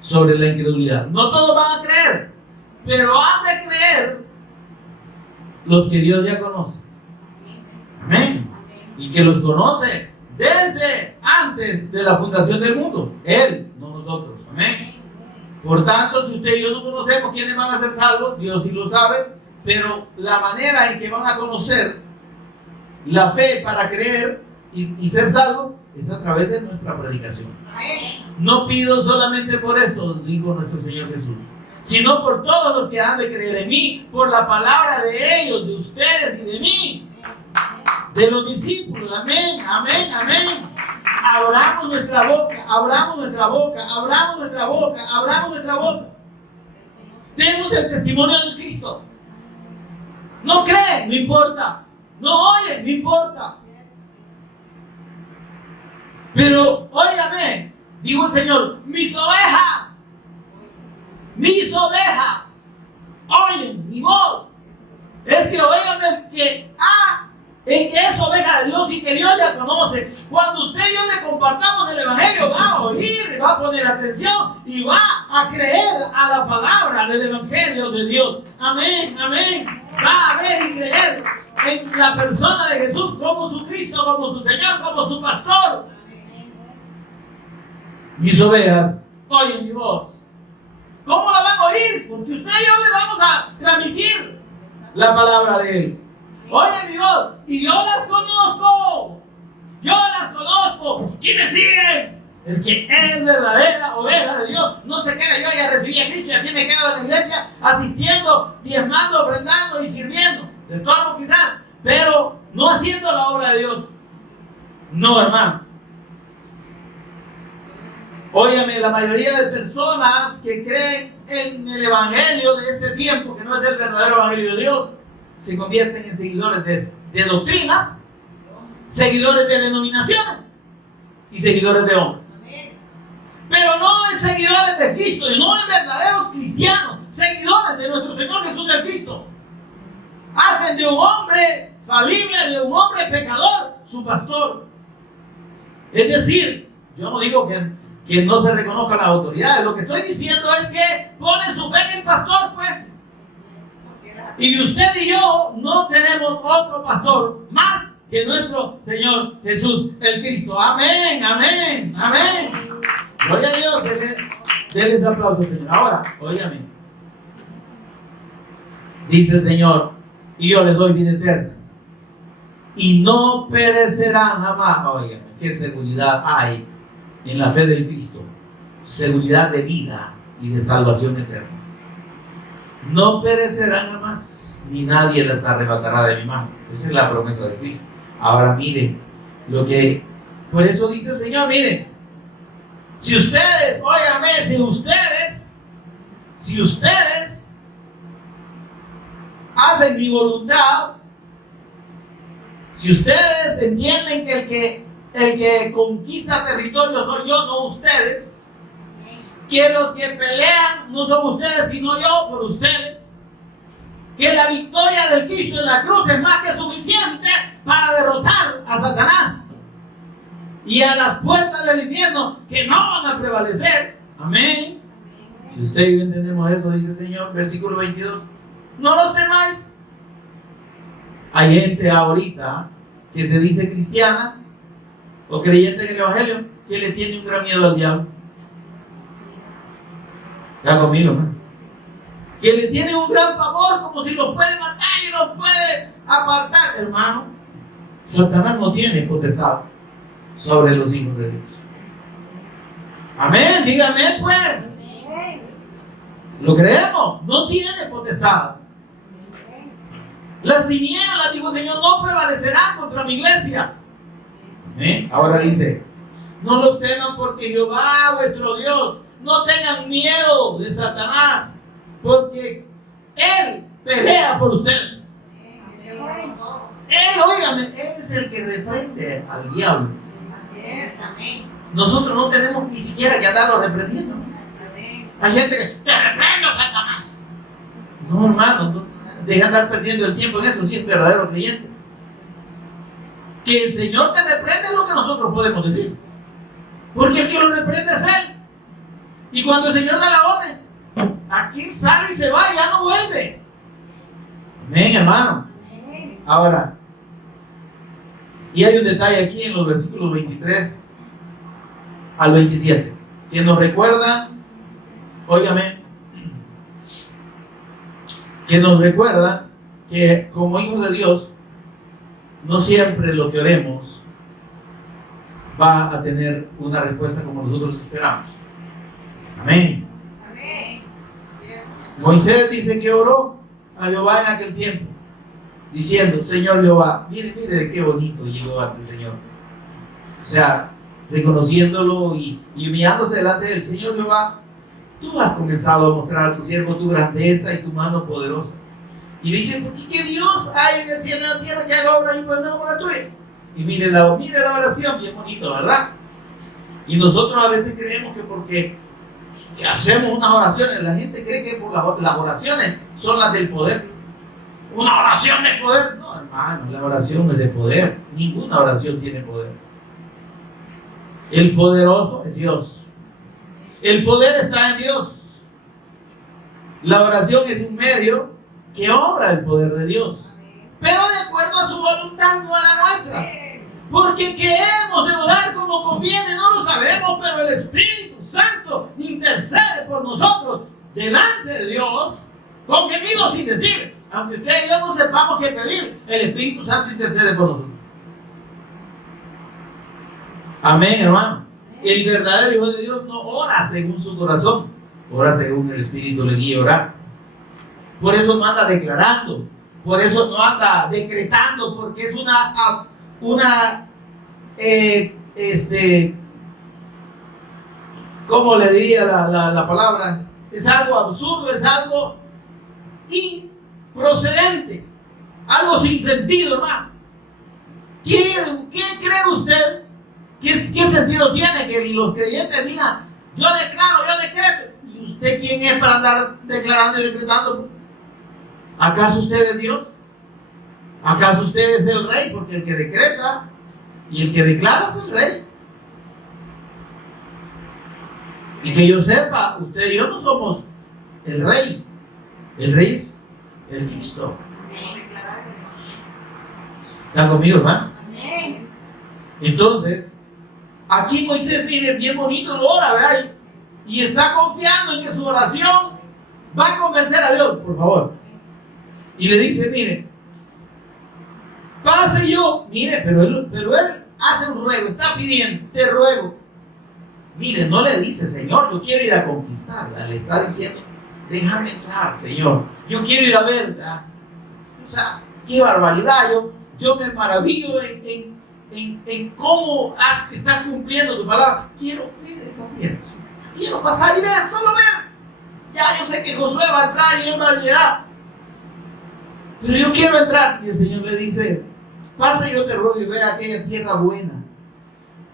sobre la incredulidad. No todos van a creer, pero han de creer los que Dios ya conoce. Amén. Y que los conoce desde antes de la fundación del mundo. Él, no nosotros. Amén. Por tanto, si usted y yo no conocemos quiénes van a ser salvos, Dios sí lo sabe, pero la manera en que van a conocer la fe para creer y ser salvos es a través de nuestra predicación. No pido solamente por esto, dijo nuestro Señor Jesús, sino por todos los que han de creer en mí, por la palabra de ellos, de ustedes y de mí, de los discípulos. Amén, amén, amén. Abramos nuestra boca, abramos nuestra boca, abramos nuestra boca, abramos nuestra boca. Demos el testimonio de Cristo. No cree, no importa. No oye, no importa. Pero, óigame, dijo el Señor, mis ovejas, oyen mi voz. Es que óigame el que es oveja de Dios y que Dios ya conoce. Cuando usted y yo le compartamos el Evangelio, va a oír, va a poner atención y va a creer a la palabra del Evangelio de Dios. Amén, amén. Va a ver y creer en la persona de Jesús como su Cristo, como su Señor, como su pastor. Mis ovejas oyen mi voz. ¿Cómo la van a oír? Porque usted y yo le vamos a transmitir la palabra de Él. Oye mi voz y yo las conozco y me siguen. El que es verdadera oveja de Dios no se queda. Yo ya recibí a Cristo y aquí me quedo en la iglesia asistiendo, diezmando, ofrendando y sirviendo. De todo quizás, pero no haciendo la obra de Dios. No, hermano. Óyame, la mayoría de personas que creen en el evangelio de este tiempo, que no es el verdadero evangelio de Dios, se convierten en seguidores de doctrinas, seguidores de denominaciones y seguidores de hombres. Pero no en seguidores de Cristo, y no en verdaderos cristianos, seguidores de nuestro Señor Jesús el Cristo. Hacen de un hombre falible, de un hombre pecador, su pastor. Es decir, yo no digo que no se reconozca la autoridad. Lo que estoy diciendo es que ponen su fe en el pastor, pues. Y usted y yo no tenemos otro pastor más que nuestro Señor Jesús el Cristo. Amén, amén, amén. Gloria a Dios. Denle ese aplauso, Señor. Ahora, óyame. Dice el Señor, y yo les doy vida eterna, y no perecerán jamás. Óyame, qué seguridad hay en la fe del Cristo. Seguridad de vida y de salvación eterna. No perecerán jamás, ni nadie las arrebatará de mi mano. Esa es la promesa de Cristo. Ahora miren por eso dice el Señor, miren, si ustedes, óigame, si ustedes hacen mi voluntad, si ustedes entienden que el que conquista territorio soy yo, no ustedes, que los que pelean no son ustedes, sino yo por ustedes, que la victoria del Cristo en la cruz es más que suficiente para derrotar a Satanás y a las puertas del infierno que no van a prevalecer. Amén. Si usted y yo entendemos eso, dice el Señor, versículo 22, no los temáis. Hay gente ahorita que se dice cristiana o creyente en el Evangelio que le tiene un gran miedo al diablo. Está conmigo, ¿no? Que le tiene un gran pavor, como si los puede matar y los puede apartar. Hermano, Satanás no tiene potestad sobre los hijos de Dios. Amén, dígame pues. ¿Lo creemos? No tiene potestad. Las tinieblas, dijo el Señor, no prevalecerán contra mi iglesia. Amén. Ahora dice, no los teman porque Jehová vuestro Dios. No tengan miedo de Satanás, porque Él pelea por ustedes. Él, óigame, Él es el que reprende al diablo. Así es, amén. Nosotros no tenemos ni siquiera que andarlo reprendiendo. Hay gente que, te reprendo, Satanás. No, hermano, no, deja de andar perdiendo el tiempo en eso, si es verdadero creyente. Que el Señor te reprende es lo que nosotros podemos decir. Porque el que lo reprende es Él. Y cuando el Señor da la orden, aquí sale y se va y ya no vuelve. Amén, hermano. Ahora, y hay un detalle aquí en los versículos 23 al 27, que nos recuerda, óigame, que nos recuerda que como hijos de Dios, no siempre lo que oremos va a tener una respuesta como nosotros esperamos. Amén. Amén. Moisés dice que oró a Jehová en aquel tiempo, diciendo: Señor Jehová, mire de qué bonito llegó a ti, Señor. O sea, reconociéndolo y humillándose delante del Señor Jehová. Tú has comenzado a mostrar a tu siervo tu grandeza y tu mano poderosa. Y dice: ¿por qué Dios hay en el cielo y en la tierra que haga obras impensadas como la tuya? Y mire la oración, bien bonito, ¿verdad? Y nosotros a veces creemos que porque hacemos unas oraciones, la gente cree que por las oraciones son las del poder. ¿Una oración de poder? No, hermano, la oración no es de poder. Ninguna oración tiene poder. El poderoso es Dios. El poder está en Dios. La oración es un medio que obra el poder de Dios, pero de acuerdo a su voluntad, no a la nuestra. Porque queremos de orar como conviene, no lo sabemos, pero el Espíritu Santo intercede por nosotros delante de Dios con gemidos sin decir. Aunque usted y yo no sepamos qué pedir, el Espíritu Santo intercede por nosotros. Amén, hermano. El verdadero Hijo de Dios no ora según su corazón, ora según el Espíritu le guía a orar. Por eso no anda declarando, por eso no anda decretando, porque es ¿cómo le diría la palabra? Es algo absurdo, es algo improcedente, algo sin sentido, hermano. ¿Qué cree usted? ¿Qué sentido tiene que los creyentes digan: yo declaro, yo decreto? ¿Y usted quién es para andar declarando y decretando? ¿Acaso usted es Dios? ¿Acaso usted es el rey? Porque el que decreta y el que declara es el rey. Y que yo sepa, usted y yo no somos el rey. El rey es el Cristo. ¿Están conmigo, hermano? Entonces, aquí Moisés, mire, bien bonito lo ora, ¿verdad? Y está confiando en que su oración va a convencer a Dios, por favor. Y le dice: mire, pase yo, mire, pero él hace un ruego, está pidiendo: te ruego. Mire, no le dice: Señor, yo quiero ir a conquistarla. Le está diciendo: déjame entrar, Señor. Yo quiero ir a verla. O sea, qué barbaridad. Yo me maravillo en cómo estás cumpliendo tu palabra. Quiero ver esa tierra. Quiero pasar y ver, solo ver. Ya yo sé que Josué va a entrar y él va a llegar. Pero yo quiero entrar. Y el Señor le dice: pasa, yo te ruego, y ve aquella tierra buena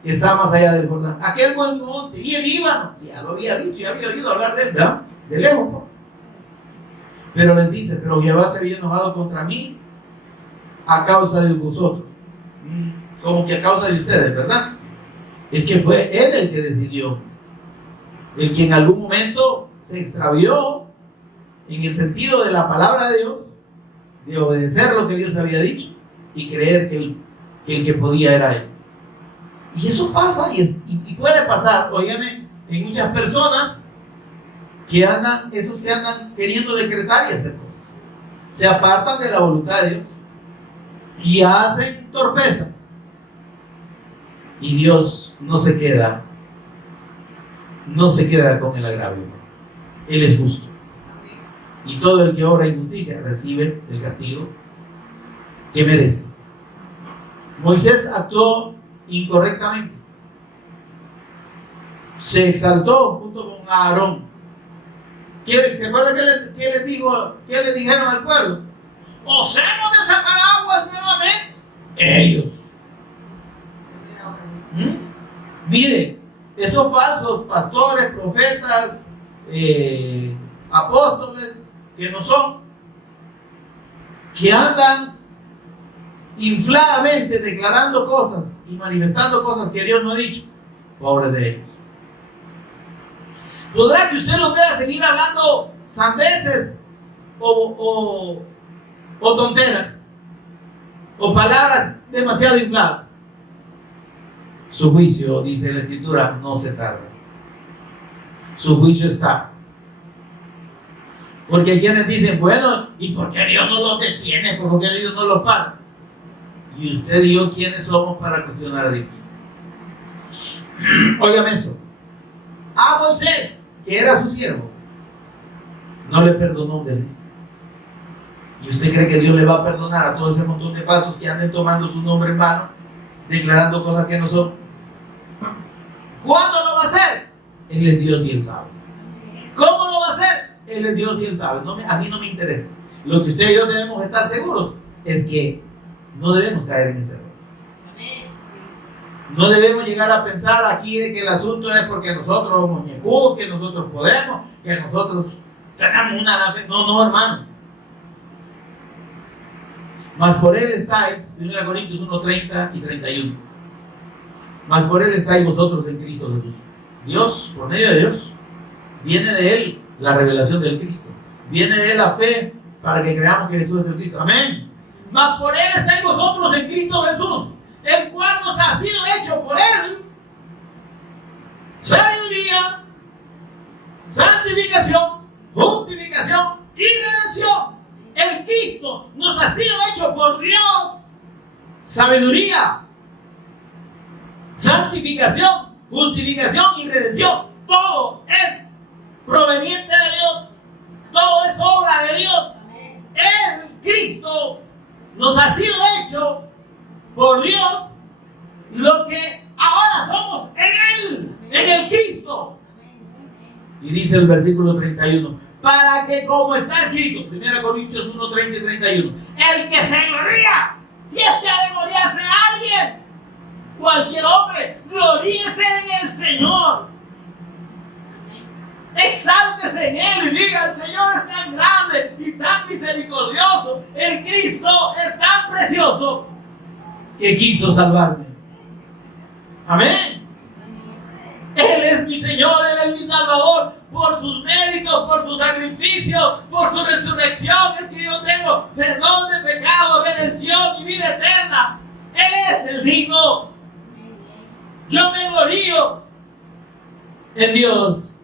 que está más allá del Jordán, aquel buen monte y el Líbano. Ya lo había visto, ya había oído hablar de él, ¿verdad? De lejos, ¿no? Pero les dice: pero Jehová se había enojado contra mí a causa de vosotros. Como que a causa de ustedes, ¿verdad? Es que fue él el que decidió, el que en algún momento se extravió en el sentido de la palabra de Dios, de obedecer lo que Dios había dicho y creer que el que podía era él. Y eso pasa y puede pasar, óigame, en muchas personas esos que andan queriendo decretar y hacer cosas, se apartan de la voluntad de Dios y hacen torpezas. Y Dios no se queda con el agravio. Él es justo. Y todo el que obra injusticia recibe el castigo que merece. Moisés actuó incorrectamente. Se exaltó junto con Aarón. ¿Se acuerda qué les dijeron al pueblo? ¿Os hemos de sacar aguas nuevamente? Ellos. Mire, esos falsos pastores, profetas, apóstoles, que no son, que andan infladamente declarando cosas y manifestando cosas que Dios no ha dicho, pobre de ellos. Podrá que usted los vea seguir hablando sandeces o tonteras o palabras demasiado infladas. Su juicio, dice la Escritura, no se tarda. Su juicio está. Porque hay quienes dicen, bueno, ¿y por qué Dios no los detiene? ¿Por qué Dios no los para? Y usted y yo, ¿quiénes somos para cuestionar a Dios? Óigame eso. A Moisés, que era su siervo, no le perdonó un desliz. ¿Y usted cree que Dios le va a perdonar a todo ese montón de falsos que anden tomando su nombre en vano, declarando cosas que no son? ¿Cuándo lo va a hacer? Él es Dios y Él sabe. ¿Cómo lo va a hacer? Él es Dios y Él sabe. A mí no me interesa. Lo que usted y yo debemos estar seguros es que no debemos caer en este error. No debemos llegar a pensar aquí de que el asunto es porque nosotros somos muñecudos, que nosotros podemos, que nosotros tenemos una... No, hermano. Mas por Él estáis, 1 Corintios 1, 30 y 31. Mas por Él estáis vosotros en Cristo Jesús. Dios, por medio de Dios, viene de Él la revelación del Cristo. Viene de Él la fe para que creamos que Jesús es el Cristo. Amén. Mas por Él estáis vosotros en Cristo Jesús, el cual nos ha sido hecho por Él sabiduría, santificación, justificación y redención. El Cristo nos ha sido hecho por Dios sabiduría, santificación, justificación y redención. Todo es proveniente de Dios. Todo es obra de Dios. El Cristo nos ha sido hecho por Dios lo que ahora somos en Él, en el Cristo. Y dice el versículo 31, para que como está escrito, 1 Corintios 1, 30 y 31, el que se gloría, si es que ha de gloriarse a alguien, cualquier hombre, gloríese en el Señor. Exáltese en Él y diga, el Señor es tan grande y tan misericordioso, el Cristo es tan precioso que quiso salvarme. Amén. Él es mi Señor, Él es mi Salvador, por sus méritos, por su sacrificio, por su resurrección, es que yo tengo perdón de pecado, redención y vida eterna. Él es el digno. Yo me glorío en Dios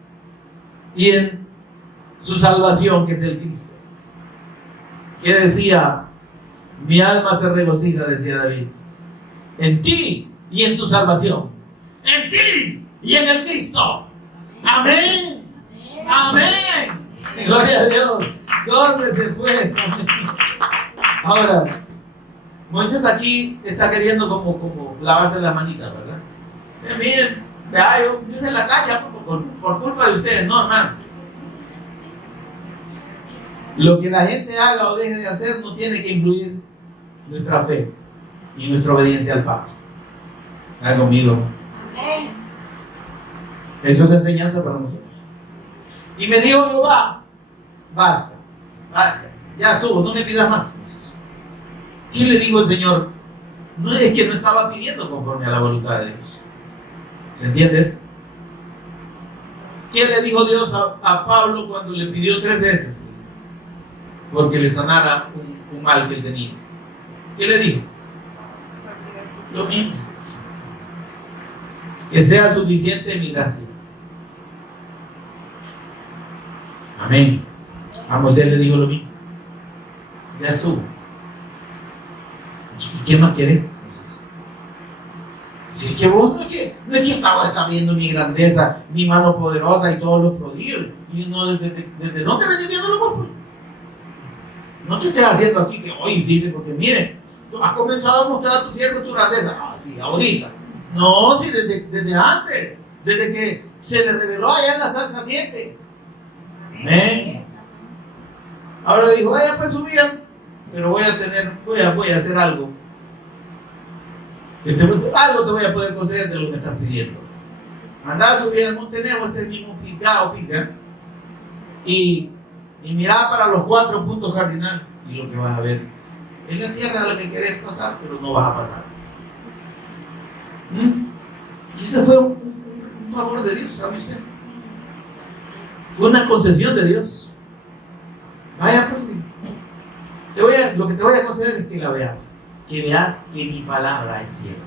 y en su salvación, que es el Cristo. Que decía, mi alma se regocija, decía David, en ti y en tu salvación, en ti y en el Cristo. Amén. Amén. Gloria a Dios. Gócese pues. Amén. Ahora, Moisés aquí está queriendo como lavarse las manitas, ¿verdad? Miren, vea, yo se la cacha por culpa de ustedes, no, hermano. Lo que la gente haga o deje de hacer no tiene que influir nuestra fe y nuestra obediencia al Papa. ¿Está conmigo? Amén. Eso es enseñanza para nosotros. Y me dijo Jehová, basta, ya estuvo, no me pidas más. ¿Qué le dijo el Señor? No es que no estaba pidiendo conforme a la voluntad de Dios. ¿Se entiende esto? ¿Qué le dijo Dios a Pablo cuando le pidió 3 veces? Porque le sanara un mal que él tenía. ¿Qué le dijo? Lo mismo. Que sea suficiente mi gracia. Amén. A Moisés le dijo lo mismo. Ya estuvo. ¿Y qué más quieres? Si es que vos no es que estás viendo mi grandeza, mi mano poderosa y todos los prodigios. Y no, ¿desde dónde venís viéndolo vos? No te estés haciendo aquí que hoy dice, porque miren, tú has comenzado a mostrar a tu siervo tu grandeza. Ah, sí, ahorita. No, sí, desde antes, desde que se le reveló allá en la salsa ardiente. Amén. Ahora le dijo, vaya pues subir, pero voy a hacer algo. Algo te voy a poder conceder de lo que estás pidiendo. Andá a subir al monte Nebo, este mismo Pisgah, y mirá para los 4 puntos cardinales, y lo que vas a ver es la tierra a la que querés pasar, pero no vas a pasar. Y ese fue un un favor de Dios, ¿sabe usted? Fue una concesión de Dios. Vaya por ti. Lo que te voy a conceder es que la veas. Que veas que mi palabra es cierta.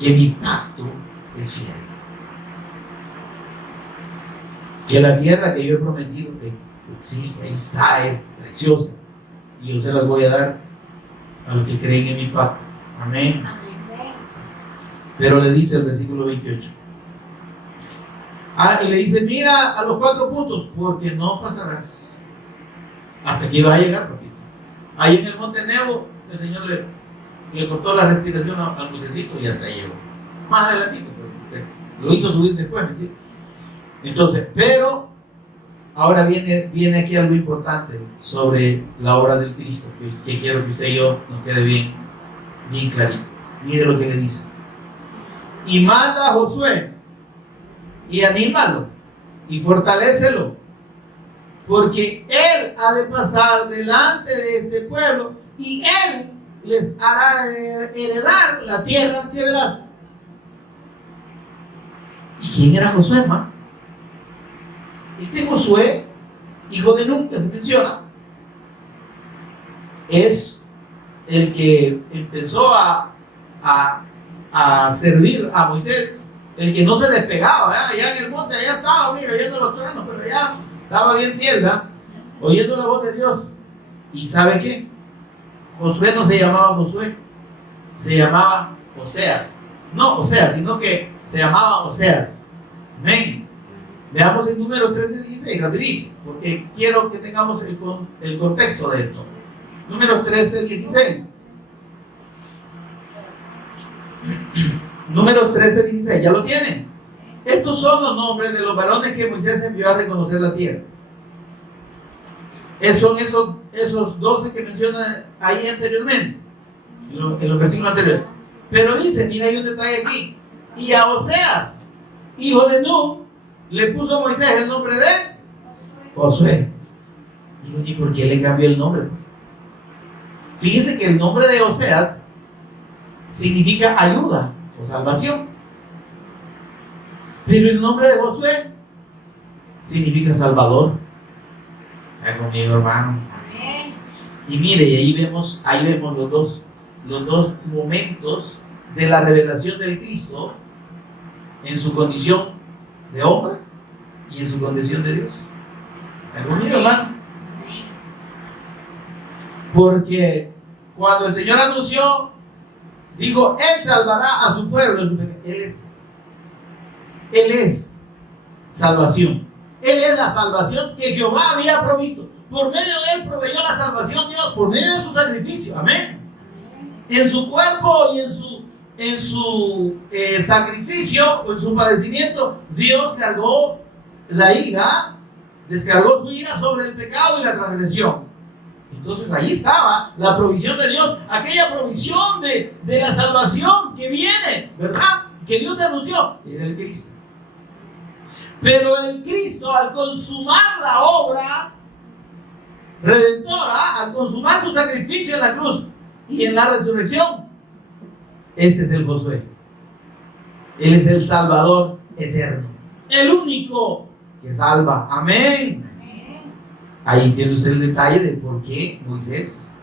Que mi pacto es fiel. Que la tierra que yo he prometido que existe, está, es preciosa. Y yo se las voy a dar a los que creen en mi pacto. Amén. Pero le dice el versículo 28. Y le dice, mira a los 4 puntos, porque no pasarás hasta que va a llegar, papito. Ahí en el monte Nebo, el Señor le cortó la respiración al Moisésito y hasta ahí llegó. Más adelantito, pero lo hizo subir después, ¿me entiendes? Entonces, pero ahora viene aquí algo importante sobre la obra del Cristo, que quiero que usted y yo nos quede bien clarito. Mire lo que le dice. Y manda a Josué y anímalo y fortalécelo, porque él ha de pasar delante de este pueblo y él les hará heredar la tierra que verás. ¿Y quién era Josué, hermano? Este Josué, hijo de Nun, que se menciona, es el que empezó a servir a Moisés, el que no se despegaba, ¿verdad? Allá en el monte, allá estaba, mira, oyendo los truenos, pero ya estaba bien fiel, ¿verdad? Oyendo la voz de Dios. ¿Y sabe qué? Josué no se llamaba Josué, se llamaba Oseas. No Oseas, sino que se llamaba Oseas. Amén. Veamos el número 13:16, rapidito, porque quiero que tengamos el contexto de esto. Número 13:16. Números 13:16, ¿ya lo tienen? Estos son los nombres de los varones que Moisés envió a reconocer la tierra. Son esos 12 que menciona ahí anteriormente, en los versículos anteriores. Pero dice, mira, hay un detalle aquí. Y a Oseas, hijo de Nun, le puso Moisés el nombre de Josué. ¿Y por qué le cambió el nombre? Fíjese que el nombre de Oseas significa ayuda o salvación, pero el nombre de Josué significa salvador. Está conmigo, hermano. Amén. Y mire, y ahí vemos los dos momentos de la revelación del Cristo en su condición de hombre y en su condición de Dios. ¿Está conmigo, hermano? Porque cuando el Señor anunció, dijo, Él salvará a su pueblo en su pecado. Él es salvación. Él es la salvación que Jehová había provisto. Por medio de Él proveyó la salvación Dios, por medio de su sacrificio. Amén. En su cuerpo y en su sacrificio o en su padecimiento, Dios cargó la ira, descargó su ira sobre el pecado y la transgresión. Entonces ahí estaba la provisión de Dios, aquella provisión de la salvación que viene, ¿verdad? Que Dios anunció, era el Cristo. Pero el Cristo, al consumar la obra redentora, al consumar su sacrificio en la cruz y en la resurrección, este es el Josué. Él es el Salvador eterno, el único que salva. Amén. Ahí tiene usted el detalle de por qué Moisés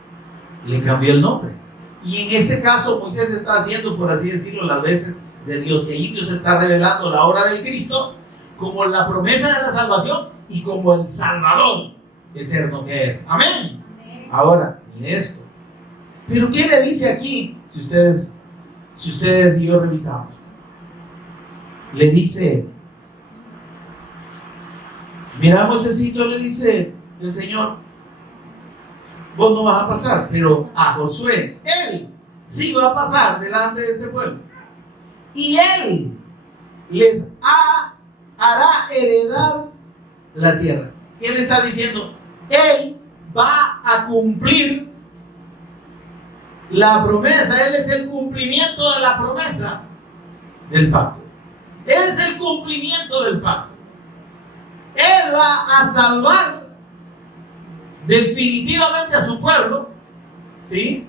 le cambió el nombre. Y en este caso Moisés está haciendo, por así decirlo, las veces de Dios. Y ahí Dios está revelando la obra del Cristo como la promesa de la salvación y como el Salvador eterno que es. Amén. Amén. Ahora, mire esto. Pero ¿qué le dice aquí? Si ustedes y yo revisamos. Le dice, mira, Moisésito, le dice el Señor, vos no vas a pasar, pero a Josué, él sí va a pasar delante de este pueblo. Y él les hará heredar la tierra. ¿Qué le está diciendo? Él va a cumplir la promesa. Él es el cumplimiento de la promesa del pacto. Él es el cumplimiento del pacto. Él va a salvar definitivamente a su pueblo, ¿sí?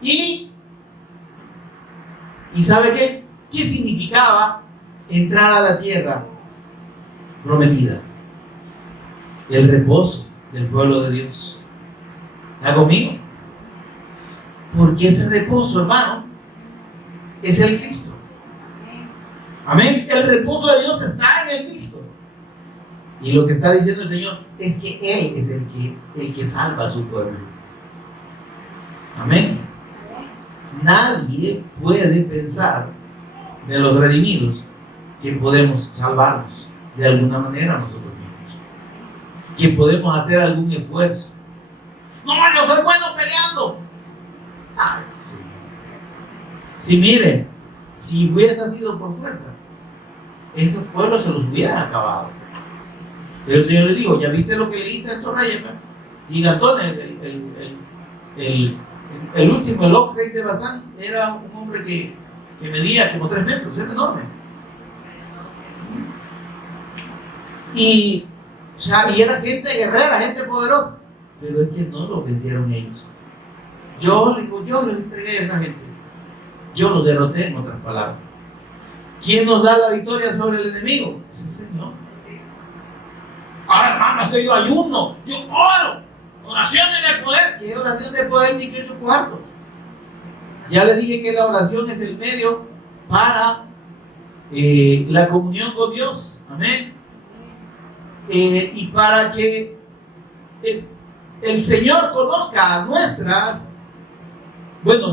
Y ¿sabe qué? ¿Qué significaba entrar a la tierra prometida, el reposo del pueblo de Dios. ¿Está conmigo? Porque ese reposo, hermano, es el Cristo. Amén. El reposo de Dios está en el Cristo. Y lo que está diciendo el Señor es que Él es el que salva a su pueblo. Amén. Nadie puede pensar de los redimidos que podemos salvarnos de alguna manera nosotros mismos, que podemos hacer algún esfuerzo. No, yo soy bueno peleando. Ay, sí. Si miren, si hubiese sido por fuerza, esos pueblos se los hubieran acabado. Pero el Señor le dijo, ¿ya viste lo que le hice a estos reyes? Y Gantón, el último, el Og rey de Basán, era un hombre que medía como 3 metros, era enorme. Y era gente guerrera, gente poderosa. Pero es que no lo vencieron ellos. Yo les entregué a esa gente. Yo los derroté, en otras palabras. ¿Quién nos da la victoria sobre el enemigo? Es el Señor. Ahora, hermano, es que yo ayuno, yo oro. Oración en el poder. ¿Qué oración de poder ni que 8 cuartos? Ya le dije que la oración es el medio para la comunión con Dios. Amén. Y para que el Señor conozca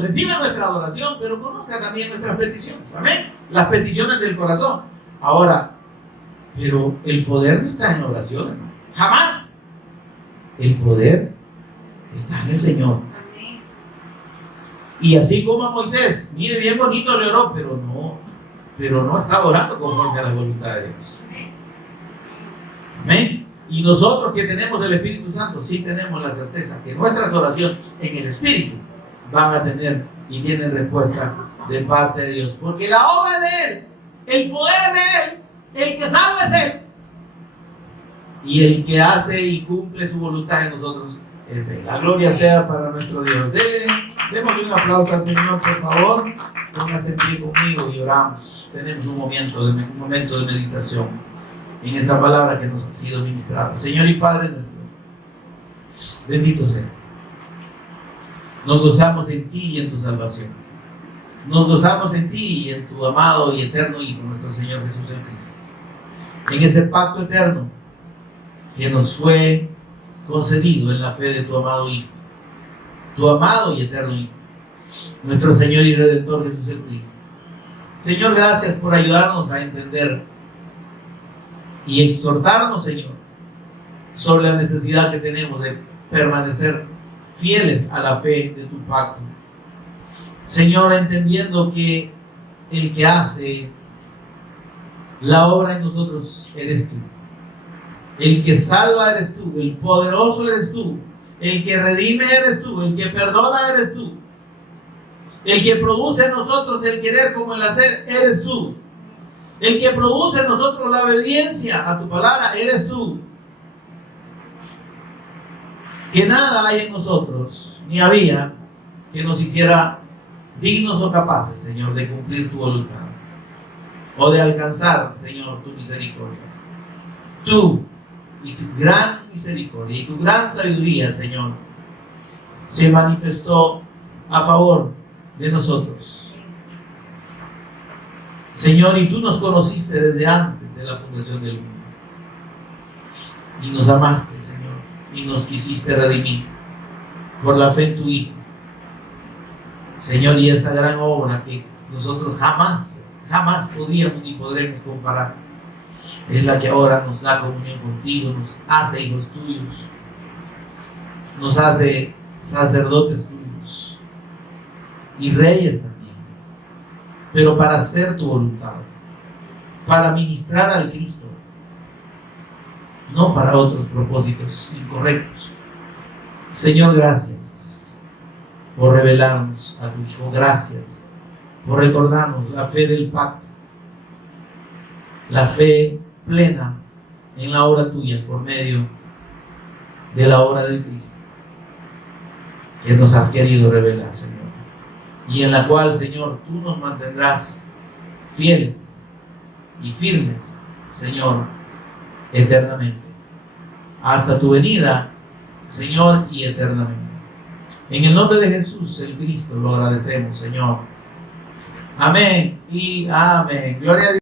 reciba nuestra adoración, pero conozca también nuestras peticiones. Amén. Las peticiones del corazón. Ahora, pero el poder no está en la oración, hermano. Jamás. El poder está en el Señor. Amén. Y así como a Moisés, mire, bien bonito le oró, pero no estaba orando conforme a la voluntad de Dios. Amén. Y nosotros que tenemos el Espíritu Santo, sí tenemos la certeza que nuestras oraciones en el Espíritu van a tener y tienen respuesta de parte de Dios. Porque la obra es de Él, el poder es de Él, el que salva es Él. Y el que hace y cumple su voluntad en nosotros es Él. La gloria sea para nuestro Dios. Démosle un aplauso al Señor, por favor. Póngase en pie conmigo y oramos. Tenemos un momento de meditación en esta palabra que nos ha sido ministrada. Señor y Padre nuestro, bendito sea. Nos gozamos en ti y en tu salvación. Nos gozamos en ti y en tu amado y eterno Hijo, nuestro Señor Jesús en Cristo. En ese pacto eterno que nos fue concedido en la fe de tu amado Hijo, tu amado y eterno Hijo, nuestro Señor y Redentor Jesús en Cristo. Señor, gracias por ayudarnos a entender y exhortarnos, Señor, sobre la necesidad que tenemos de permanecer fieles a la fe de tu pacto. Señor, entendiendo que el que hace la obra en nosotros eres tú. El que salva eres tú, el poderoso eres tú, el que redime eres tú, el que perdona eres tú, el que produce en nosotros el querer como el hacer eres tú, el que produce en nosotros la obediencia a tu palabra eres tú. Que nada hay en nosotros, ni había, que nos hiciera dignos o capaces, Señor, de cumplir tu voluntad o de alcanzar, Señor, tu misericordia. Tú y tu gran misericordia y tu gran sabiduría, Señor, se manifestó a favor de nosotros. Señor, y tú nos conociste desde antes de la fundación del mundo y nos amaste, Señor, y nos quisiste redimir por la fe en tu Hijo. Señor, y esa gran obra que nosotros jamás podríamos ni podremos comparar, es la que ahora nos da comunión contigo, nos hace hijos tuyos, nos hace sacerdotes tuyos y reyes también, pero para hacer tu voluntad, para ministrar al Cristo, no para otros propósitos incorrectos. Señor, gracias por revelarnos a tu Hijo. Gracias por recordarnos la fe del pacto, la fe plena en la obra tuya por medio de la obra del Cristo que nos has querido revelar, Señor, y en la cual, Señor, tú nos mantendrás fieles y firmes, Señor, eternamente. Hasta tu venida, Señor, y eternamente. En el nombre de Jesús, el Cristo, lo agradecemos, Señor. Amén y amén. Gloria a Dios.